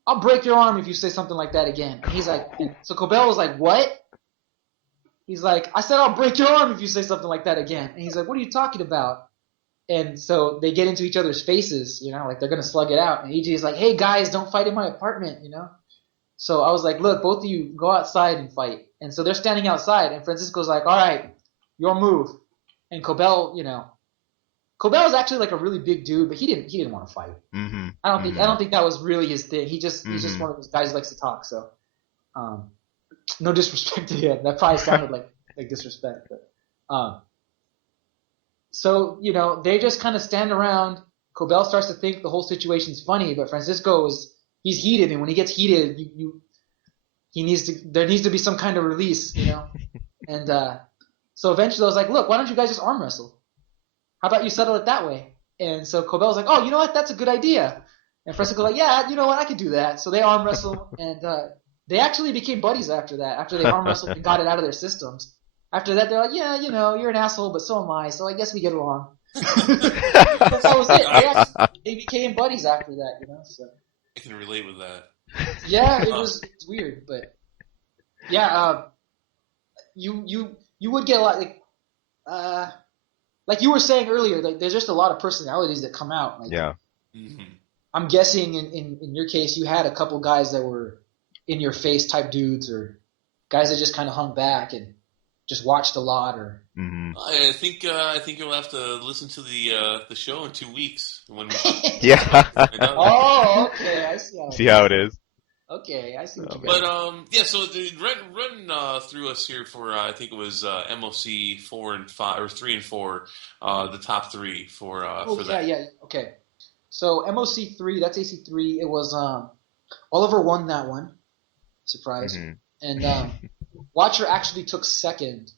"I'll break your arm if you say something like that again." And he's like, so Cobell was like, "What?" He's like, "I said I'll break your arm if you say something like that again." And he's like, "What are you talking about?" And so they get into each other's faces, like they're gonna slug it out. And EJ is like, "Hey guys, don't fight in my apartment." So I was like, "Look, both of you go outside and fight." And so they're standing outside, and Francisco's like, "All right, your move." And Cobell is actually like a really big dude, but he didn't want to fight. Mm-hmm. I don't think that was really his thing. He's just Mm-hmm. one of those guys who likes to talk. So, no disrespect to him. That probably sounded like disrespect, but so they just kind of stand around. Cobell starts to think the whole situation's funny, but he's heated, and when he gets heated, there needs to be some kind of release. And so eventually I was like, "Look, why don't you guys just arm wrestle? How about you settle it that way?" And so Cobell's like, "Oh, you know what? That's a good idea." And Francisco's like, "Yeah, you know what? I could do that." So they arm wrestle, and they actually became buddies after that. After they arm wrestled and got it out of their systems. After that, they're like, "Yeah, you're an asshole, but so am I. So I guess we get along." That was it. They became buddies after that. So I can relate with that. yeah, it's weird, but yeah, you would get a lot like you were saying earlier, like there's just a lot of personalities that come out. Like, Yeah. Mm-hmm. I'm guessing in your case, you had a couple guys that were in your face type dudes, or guys that just kind of hung back and just watched a lot, or. Mm-hmm. I think you'll have to listen to the show in 2 weeks when we Yeah. Oh, okay, I see how. See how it is. Okay, I see what you But got. yeah. So run through us here for I think it was MoC 4 and 5 or 3 and 4, the top three for that. Yeah. Okay. So MoC 3, that's AC3. It was Oliver won that one, surprise, Mm-hmm. and Watcher actually took second,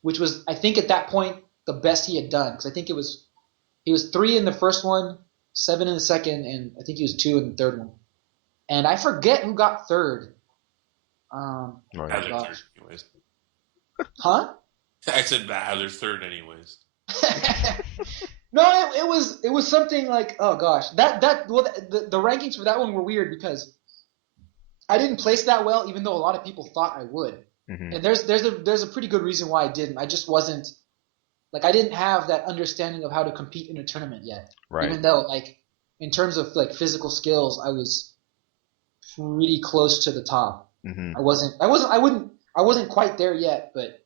which was, I think, at that point the best he had done, because I think he was 3 in the first one, 7 in the second, and I think he was 2 in the third one. And I forget who got third. Right. They're third anyways. Huh? I said they're third anyways. No, it was something like, oh gosh, the rankings for that one were weird because I didn't place that well, even though a lot of people thought I would. Mm-hmm. And there's a pretty good reason why I didn't. I just wasn't, like, I didn't have that understanding of how to compete in a tournament yet. Right. Even though, like, in terms of like physical skills, I was pretty close to the top. Mm-hmm. I wasn't quite there yet, but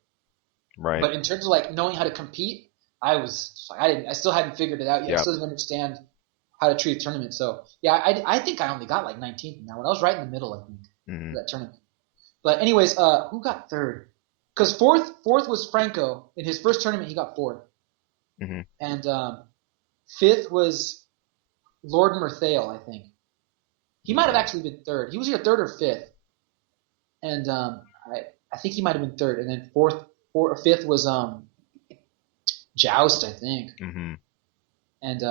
Right. in terms of like knowing how to compete, I still hadn't figured it out yet. Yep. I still didn't understand how to treat a tournament. So yeah, I think I only got like 19th in that one. I was right in the middle, I think, Mm-hmm. of that tournament. But anyways, who got third? Because fourth was Franco. In his first tournament, he got fourth. Mm-hmm. And fifth was Lord Merthale, I think. He might have actually been third. He was either third or fifth. And I think he might have been third. And then fifth was Joust, I think. Mm-hmm. And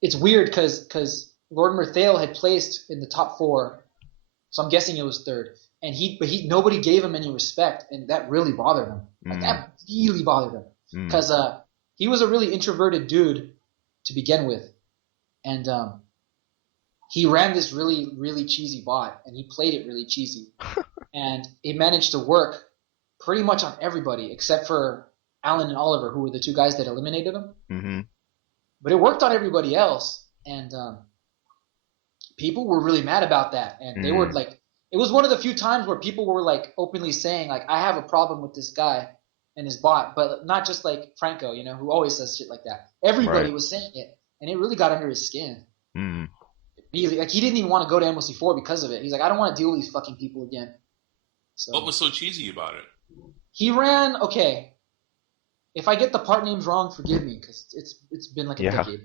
it's weird because Lord Merthale had placed in the top 4, so I'm guessing it was third. And nobody gave him any respect, and that really bothered him. Like, that really bothered him, because he was a really introverted dude to begin with, and he ran this really, really cheesy bot, and he played it really cheesy, and it managed to work pretty much on everybody except for Alan and Oliver, who were the 2 guys that eliminated him. Mm-hmm. But it worked on everybody else, and people were really mad about that, and they were like, it was one of the few times where people were like openly saying, like, I have a problem with this guy and his bot, but not just like Franco, who always says shit like that. Everybody was saying it, and it really got under his skin. Mm-hmm. He didn't even want to go to MLC4 because of it. He's like, I don't want to deal with these fucking people again. So What was so cheesy about it? he ran, okay, if I get the part names wrong, forgive me, because it's been like a decade.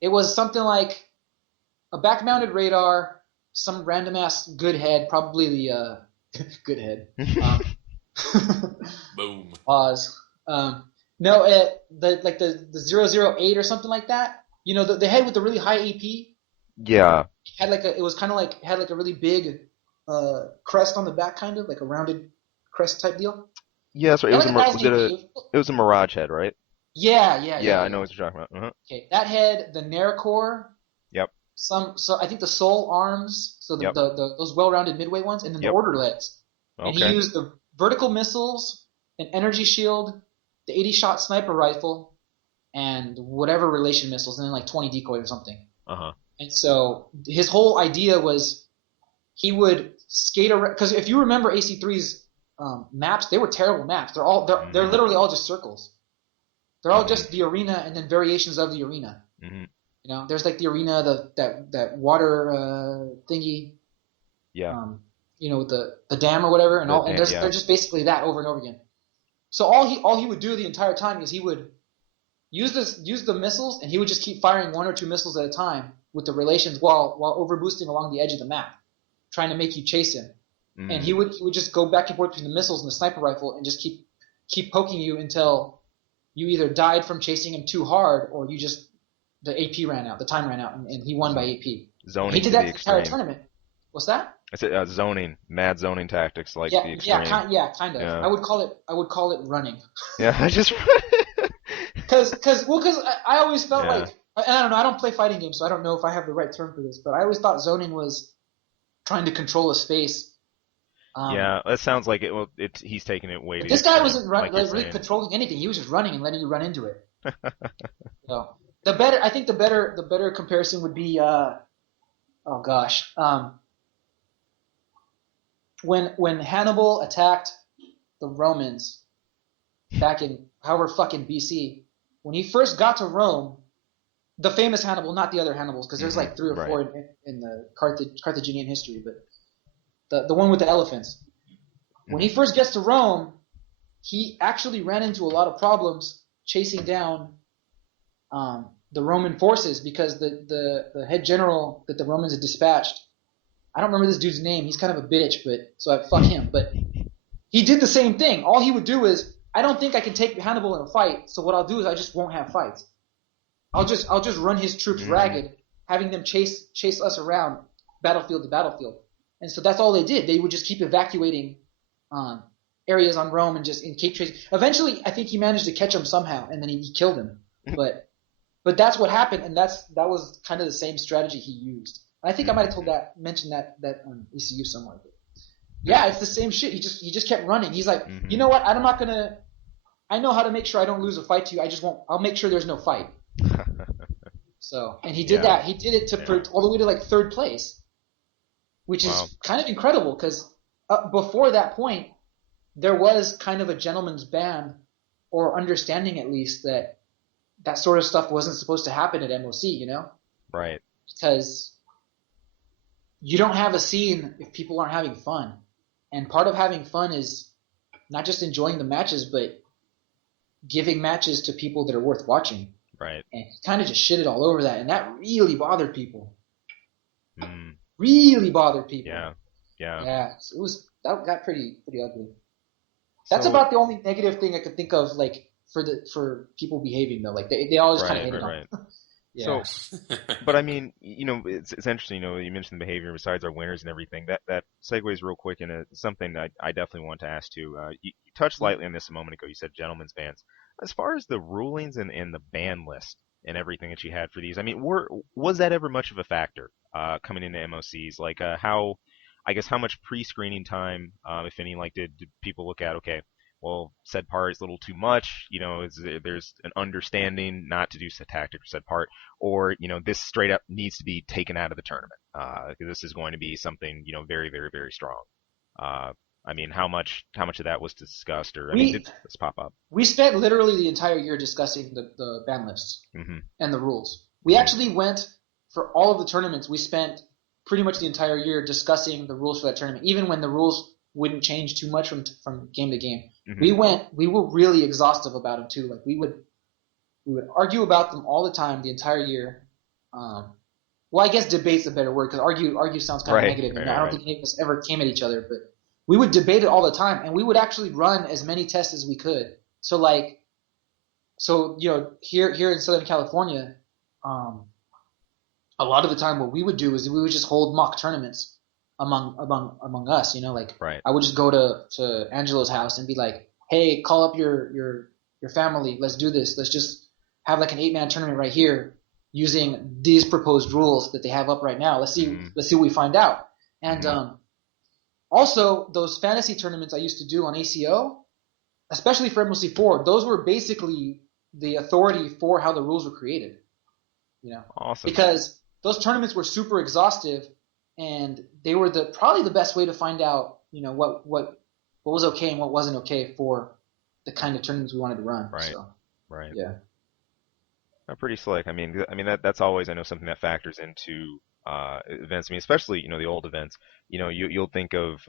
It was something like a back-mounted radar, some random-ass good head, probably the good head. Boom. Pause. No, the 008 or something like that. The head with the really high AP. Yeah. Had it was kind of like, had like a really big crest on the back, kind of like a rounded crest type deal. Yeah, that's right. They had like a guy's name Dave. It was a Mirage head, right? Yeah, I know yeah. what you're talking about. Uh-huh. Okay, that head, the Naracore, Yep. so I think the Soul arms, so Yep. those well-rounded midway ones, and then the Yep. Order legs. And he Okay. used the vertical missiles, an energy shield, the 80-shot sniper rifle, and whatever relation missiles, and then like 20 decoys or something. Uh-huh. And so his whole idea was he would skate around, because if you remember AC3's maps, they were terrible maps. They're literally all just circles. They're all just the arena and then variations of the arena. Mm-hmm. You know, there's like the arena, that water thingy. Yeah. You know, with the dam or whatever, and they're just basically that over and over again. So all he would do the entire time is he would use the missiles, and he would just keep firing 1 or 2 missiles at a time with the relations while overboosting along the edge of the map, trying to make you chase him. Mm-hmm. And he would just go back and forth between the missiles and the sniper rifle and just keep poking you until you either died from chasing him too hard, or the AP ran out, the time ran out, and he won by AP. Zoning. He did that the entire tournament. What's that? I said zoning, mad zoning tactics like yeah, the extreme. kind of. Yeah. I would call it running. Yeah, I just because I always felt like, and I don't know, I don't play fighting games, so I don't know if I have the right term for this, but I always thought zoning was trying to control a space. Yeah, that sounds like it. Well, he's taking it way too. This guy wasn't really controlling anything. He was just running and letting you run into it. So I think the better comparison would be when Hannibal attacked the Romans back in however fucking BC, when he first got to Rome, the famous Hannibal, not the other Hannibals, because there's like 3 or 4 in the Carthaginian history, but the one with the elephants. When he first gets to Rome, he actually ran into a lot of problems chasing down the Roman forces, because the head general that the Romans had dispatched, I don't remember this dude's name. He's kind of a bitch, so fuck him. But he did the same thing. All he would do is, I don't think I can take Hannibal in a fight, so what I'll do is I just won't have fights. I'll just run his troops ragged, having them chase us around battlefield to battlefield. And so that's all they did. They would just keep evacuating areas on Rome and keep chasing. Eventually, I think he managed to catch him somehow, and then he killed him. But that's what happened, and that was kind of the same strategy he used. I think I might have mentioned that on ECU somewhere. But yeah, it's the same shit. He just kept running. He's like, you know what? I'm not gonna. I know how to make sure I don't lose a fight to you. I just won't. I'll make sure there's no fight. So, and he did that. He did it for all the way to like 3rd place, which is kind of incredible, because before that point, there was kind of a gentleman's ban, or understanding at least, that sort of stuff wasn't supposed to happen at MoC, you know? Right. Because you don't have a scene if people aren't having fun. And part of having fun is not just enjoying the matches, but giving matches to people that are worth watching. Right. And he kind of just shitted all over that, and that really bothered people. Really bothered people. Yeah. Yeah. So that got pretty ugly. That's about the only negative thing I could think of, like, for people behaving, though. Like they always kind of hate it on. Yeah. So, but I mean, you know, it's interesting. You know, you mentioned the behavior besides our winners and everything. That segues real quick into something that I definitely want to ask too. You touched lightly on this a moment ago. You said gentlemen's bans. As far as the rulings and the ban list and everything that you had for these, I mean, was that ever much of a factor coming into MOCs? Like how much pre-screening time, if any, like did people look at? Okay, well, said part is a little too much, you know, there's an understanding not to do said tactic or said part, or, you know, this straight up needs to be taken out of the tournament, because this is going to be something, you know, very, very, very strong. I mean, how much of that was discussed, or, did this pop up? We spent literally the entire year discussing the ban lists and the rules. We actually went, for all of the tournaments, we spent pretty much the entire year discussing the rules for that tournament, even when the rules wouldn't change too much from game to game. We were really exhaustive about them too. Like we would argue about them all the time, the entire year. Well, I guess debate's a better word, because argue sounds kind of negative. And I don't think any of us ever came at each other, but we would debate it all the time, and we would actually run as many tests as we could. So you know, here in Southern California, a lot of the time what we would do is we would just hold mock tournaments among us, you know, like I would just go to Angelo's house and be like, hey, call up your family, let's do this, let's just have like an 8-man tournament right here using these proposed rules that they have up right now. Let's see what we find out. And also those fantasy tournaments I used to do on ACO, especially for MLC4, those were basically the authority for how the rules were created. Awesome. Because those tournaments were super exhaustive, and they were probably the best way to find out, what was okay and what wasn't okay for the kind of tournaments we wanted to run. Right. So, Right. yeah. Pretty slick. I mean that's always, I know, something that factors into events. I mean, especially the old events. You'll think of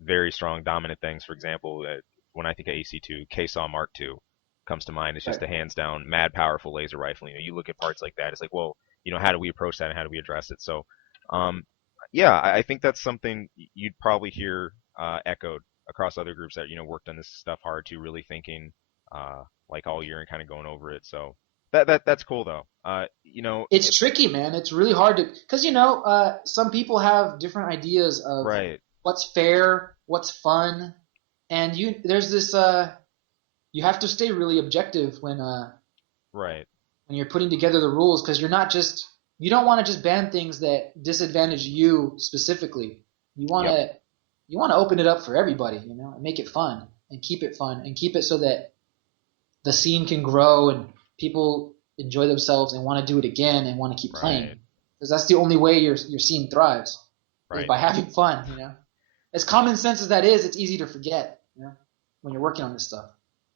very strong dominant things. For example, when I think of AC2, K-Saw Mark II comes to mind. It's just Right. a hands down mad powerful laser rifle. You look at parts like that. It's like, well, how do we approach that and how do we address it? So, yeah, I think that's something you'd probably hear echoed across other groups that worked on this stuff hard too, really thinking like all year and kind of going over it. So that's cool though. It's tricky, man. It's really hard because some people have different ideas of right, what's fair, what's fun, and there's this you have to stay really objective right, when you're putting together the rules, because you don't want to just ban things that disadvantage you specifically. You want to yep, open it up for everybody, and make it fun and keep it fun and keep it so that the scene can grow and people enjoy themselves and want to do it again and want to keep playing. right, Because that's the only way your scene thrives, is right. by having fun. As common sense as that is, it's easy to forget. When you're working on this stuff.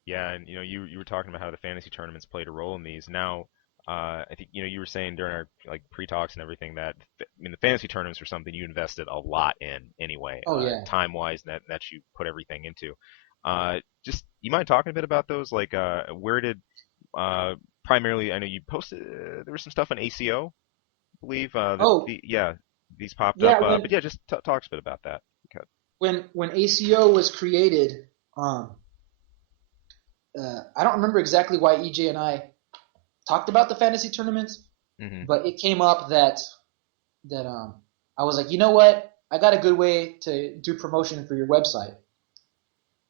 Yeah, and you were talking about how the fantasy tournaments played a role in these. Now, I think you were saying during our like pre-talks and everything that the fantasy tournaments were something you invested a lot in anyway, Oh yeah. time-wise, and that you put everything into. Just you mind talking a bit about those? Like, where did primarily? I know you posted there was some stuff on ACO, I believe. Oh Yeah, these popped yeah. up. But yeah, just talk a bit about that. Okay. When ACO was created, um, I don't remember exactly why EJ and I talked about the fantasy tournaments, Hmm. but it came up that I was like, you know what? I got a good way to do promotion for your website.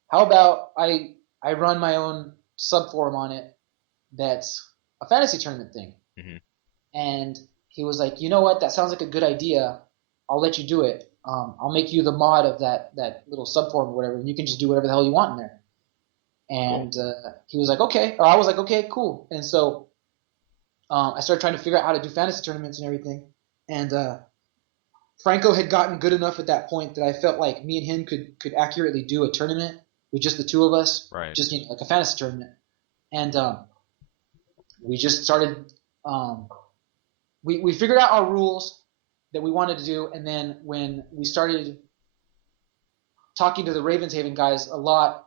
How about I run my own subforum on it that's a fantasy tournament thing? Hmm. And he was like, you know what? That sounds like a good idea. I'll let you do it. I'll make you the mod of that little subforum or whatever, and you can just do whatever the hell you want in there. And Cool. he was like, okay. Or I was like, okay, cool. And so I started trying to figure out how to do fantasy tournaments and everything. And Franco had gotten good enough at that point that I felt like me and him could accurately do a tournament with just the two of us, Right. just like a fantasy tournament. And we just started. We figured out our rules that we wanted to do, and then when we started talking to the Ravenshaven guys a lot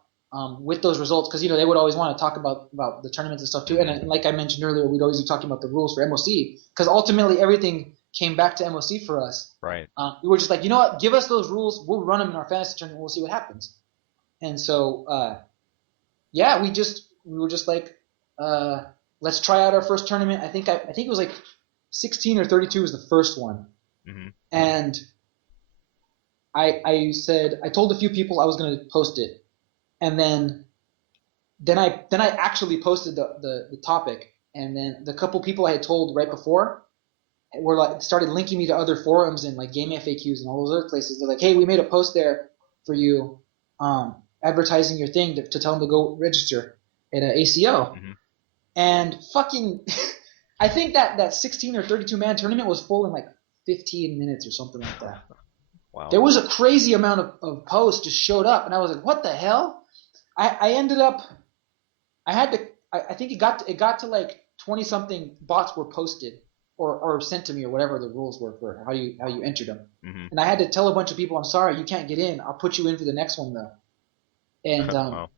with those results, because they would always want to talk about the tournaments and stuff too. Hmm. And like I mentioned earlier, we'd always be talking about the rules for MoC, because ultimately everything came back to MoC for us. Right. We were just like, you know what, give us those rules, we'll run them in our fantasy tournament, we'll see what happens. And so yeah, we were just like, let's try out our first tournament. I think it was like 16 or 32 was the first one. Hmm. And I said, I told a few people I was going to post it, and then I actually posted the topic, and then the couple people I had told right before were like started linking me to other forums and like game FAQs and all those other places. They're like, hey, we made a post there for you, advertising your thing to tell them to go register at ACO. Hmm. And fucking, I think that 16 or 32 man tournament was full in like 15 minutes or something like that. Wow. There was a crazy amount of posts just showed up, and I was like, what the hell? I ended up, I think it got to like 20 something bots were posted or sent to me or whatever the rules were for how you entered them. Hmm. And I had to tell a bunch of people, I'm sorry, you can't get in. I'll put you in for the next one though. And Wow.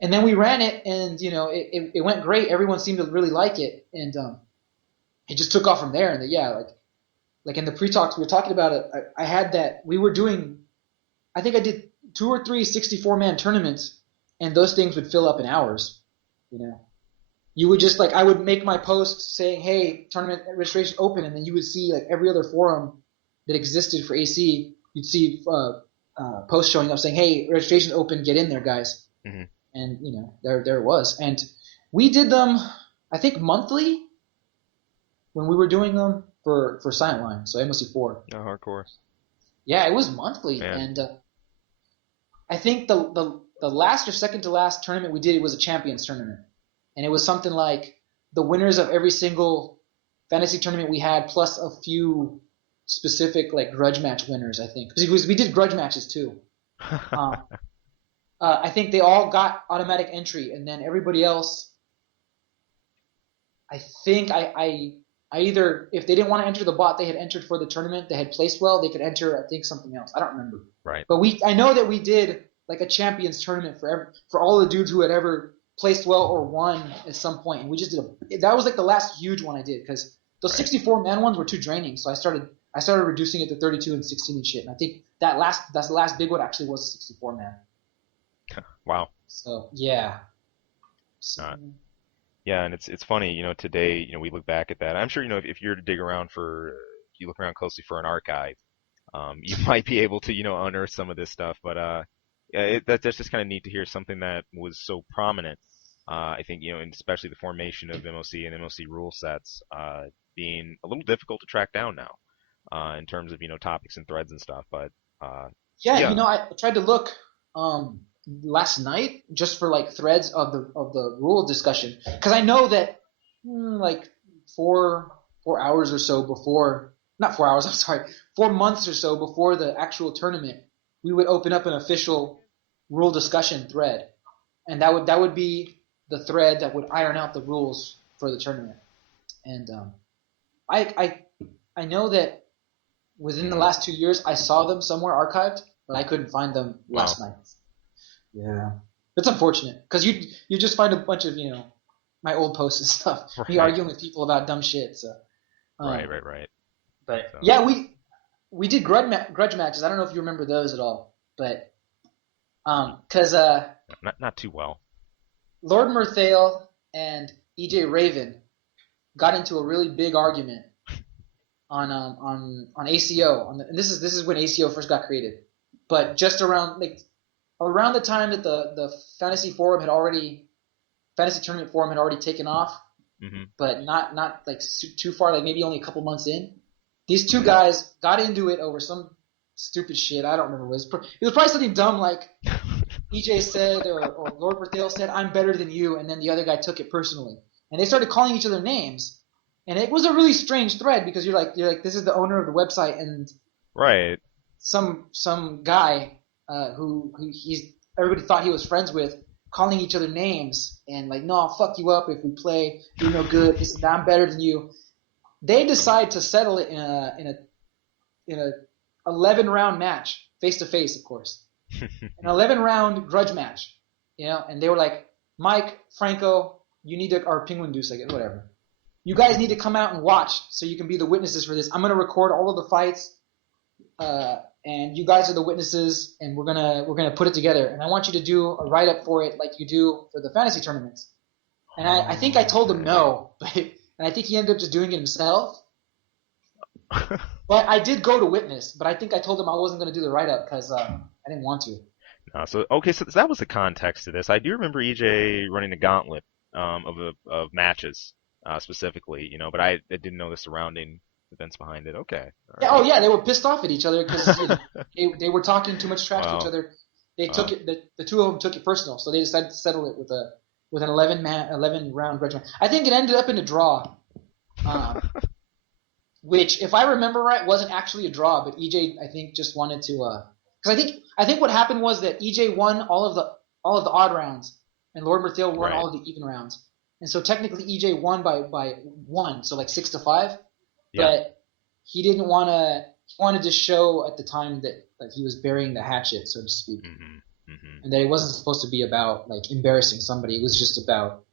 and then we ran it, and it went great. Everyone seemed to really like it, and it just took off from there. And yeah, like in the pre-talks we were talking about it, I had that we were doing. I think I did 2 or 3 64-man tournaments, and those things would fill up in hours. You would just like I would make my post saying, "Hey, tournament registration open," and then you would see like every other forum that existed for AC. You'd see posts showing up saying, "Hey, registration open, get in there, guys." Hmm. And there it was. And we did them, I think, monthly when we were doing them for Silent Line, so MOC4. No, hardcore. Yeah, it was monthly, Man. and I think the last or second to last tournament we did, it was a Champions tournament, and it was something like the winners of every single fantasy tournament we had, plus a few specific like grudge match winners. I think because we did grudge matches too. I think they all got automatic entry, and then everybody else. I think I either, if they didn't want to enter the bot they had entered for the tournament, they had placed well, they could enter, I think, something else. I don't remember. Right. But I know that we did like a Champions tournament for all the dudes who had ever placed well or won at some point. And we just that was like the last huge one I did, because those 64-man ones were too draining. So I started reducing it to 32 and 16 and shit. And I think that's the last big one actually was a 64-man. Wow. So yeah. So, yeah, and it's funny, today, we look back at that. I'm sure, if you're to dig around if you look around closely for an archive, you might be able to, unearth some of this stuff. But yeah, that's just kind of neat to hear something that was so prominent. I think, and especially the formation of MOC and MOC rule sets, being a little difficult to track down now, in terms of, topics and threads and stuff. But yeah, yeah. I tried to look last night just for like threads of the rule discussion, because I know that like 4 hours or so before, not 4 hours, I'm sorry, 4 months or so before the actual tournament, we would open up an official rule discussion thread, and that would be the thread that would iron out the rules for the tournament. And I know that within the last 2 years I saw them somewhere archived, but I couldn't find them last night. Yeah, it's unfortunate, because you just find a bunch of my old posts and stuff, Right. me arguing with people about dumb shit. So Right. But So. yeah, we did grudge matches. I don't know if you remember those at all, but because Not too well. Lord Mirthale and EJ Raven got into a really big argument on ACO, and this is when ACO first got created, but just around the time that the fantasy tournament forum had already taken off, but not like too far, like maybe only a couple months in. These two guys got into it over some stupid shit. I don't remember what it was. It was probably something dumb like EJ said or Lord Berthale said, "I'm better than you," and then the other guy took it personally, and they started calling each other names. And it was a really strange thread, because you're like this is the owner of the website, and right, some guy who everybody thought he was friends with, calling each other names and like, "No, I'll fuck you up if we play. You're no good. I'm better than you." They decide to settle it in a 11-round match, face to face, of course, an 11-round grudge match, And they were like, "Mike, Franco, you need to, or Penguin Deuce, I guess, whatever. You guys need to come out and watch so you can be the witnesses for this. I'm gonna record all of the fights, and you guys are the witnesses, and we're gonna put it together. And I want you to do a write up for it like you do for the fantasy tournaments." And I think I told him no, and I think he ended up just doing it himself. But I did go to witness, but I think I told him I wasn't gonna do the write up because I didn't want to. So that was the context to this. I do remember EJ running a gauntlet of matches specifically, but I didn't know the surrounding events behind it. Okay. Yeah, oh yeah, they were pissed off at each other because they were talking too much trash to each other. They took it. The two of them took it personal, so they decided to settle it with an 11-round grudge match. I think it ended up in a draw, which, if I remember right, wasn't actually a draw. But EJ, I think, just wanted to, because I think what happened was that EJ won all of the odd rounds, and Lord Mirthale won all of the even rounds, and so technically EJ won by 1, so like 6-5. Yeah. But he didn't want to. He wanted to show at the time that he was burying the hatchet, so to speak, and that it wasn't supposed to be about like embarrassing somebody. It was just about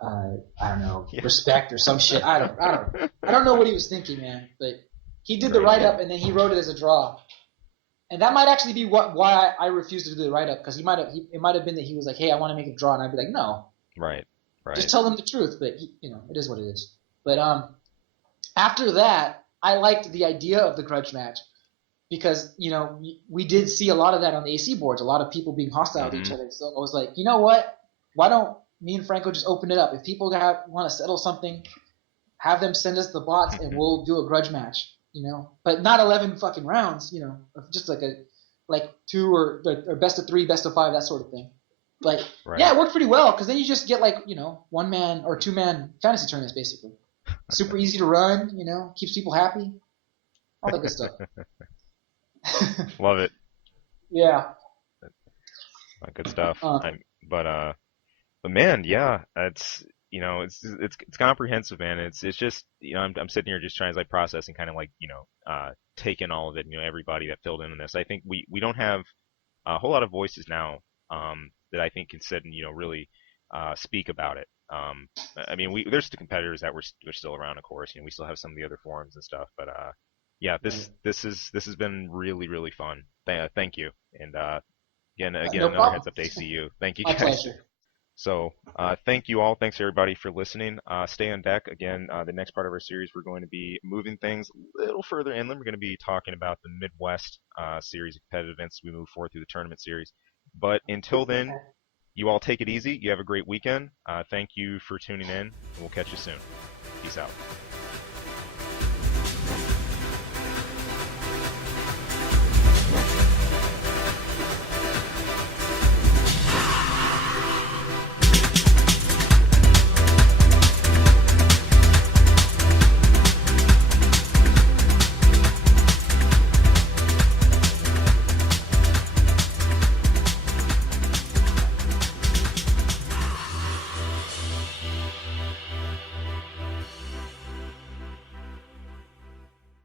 I don't know, respect or some shit. I don't know what he was thinking, man. But he did the write up, and then he wrote it as a draw. And that might actually be why I refused to do the write up, because it might have been that he was like, "Hey, I want to make a draw," and I'd be like, "No, right, just tell them the truth." But it is what it is. But after that, I liked the idea of the grudge match, because we did see a lot of that on the AC boards, a lot of people being hostile to each Mm-hmm. other. So I was like, you know what? Why don't me and Franco just open it up? If people want to settle something, have them send us the bots and we'll do a grudge match, but not 11 fucking rounds, just like 2 or best of 3, best of 5, that sort of thing. But Right. yeah, it worked pretty well because then you just get like 1-man or 2-man fantasy tournaments basically. Super easy to run, keeps people happy, all that good stuff. Love it. Yeah. Good stuff. Uh, But man, yeah, it's comprehensive, man. It's just I'm sitting here just trying to like process and kind of like take in all of it. Everybody that filled in on this. I think we don't have a whole lot of voices now that I think can sit and really speak about it. I mean, there's the competitors that we're still around, of course. We still have some of the other forums and stuff, but yeah, this has been really really fun. Thank you, and again no another problem. heads up to ACU. Thank you My guys. pleasure. So, thank you all. Thanks everybody for listening. Stay on deck. Again, the next part of our series, we're going to be moving things a little further inland. We're going to be talking about the Midwest series of competitive events as we move forward through the tournament series. But until then, you all take it easy. You have a great weekend. Thank you for tuning in, and we'll catch you soon. Peace out.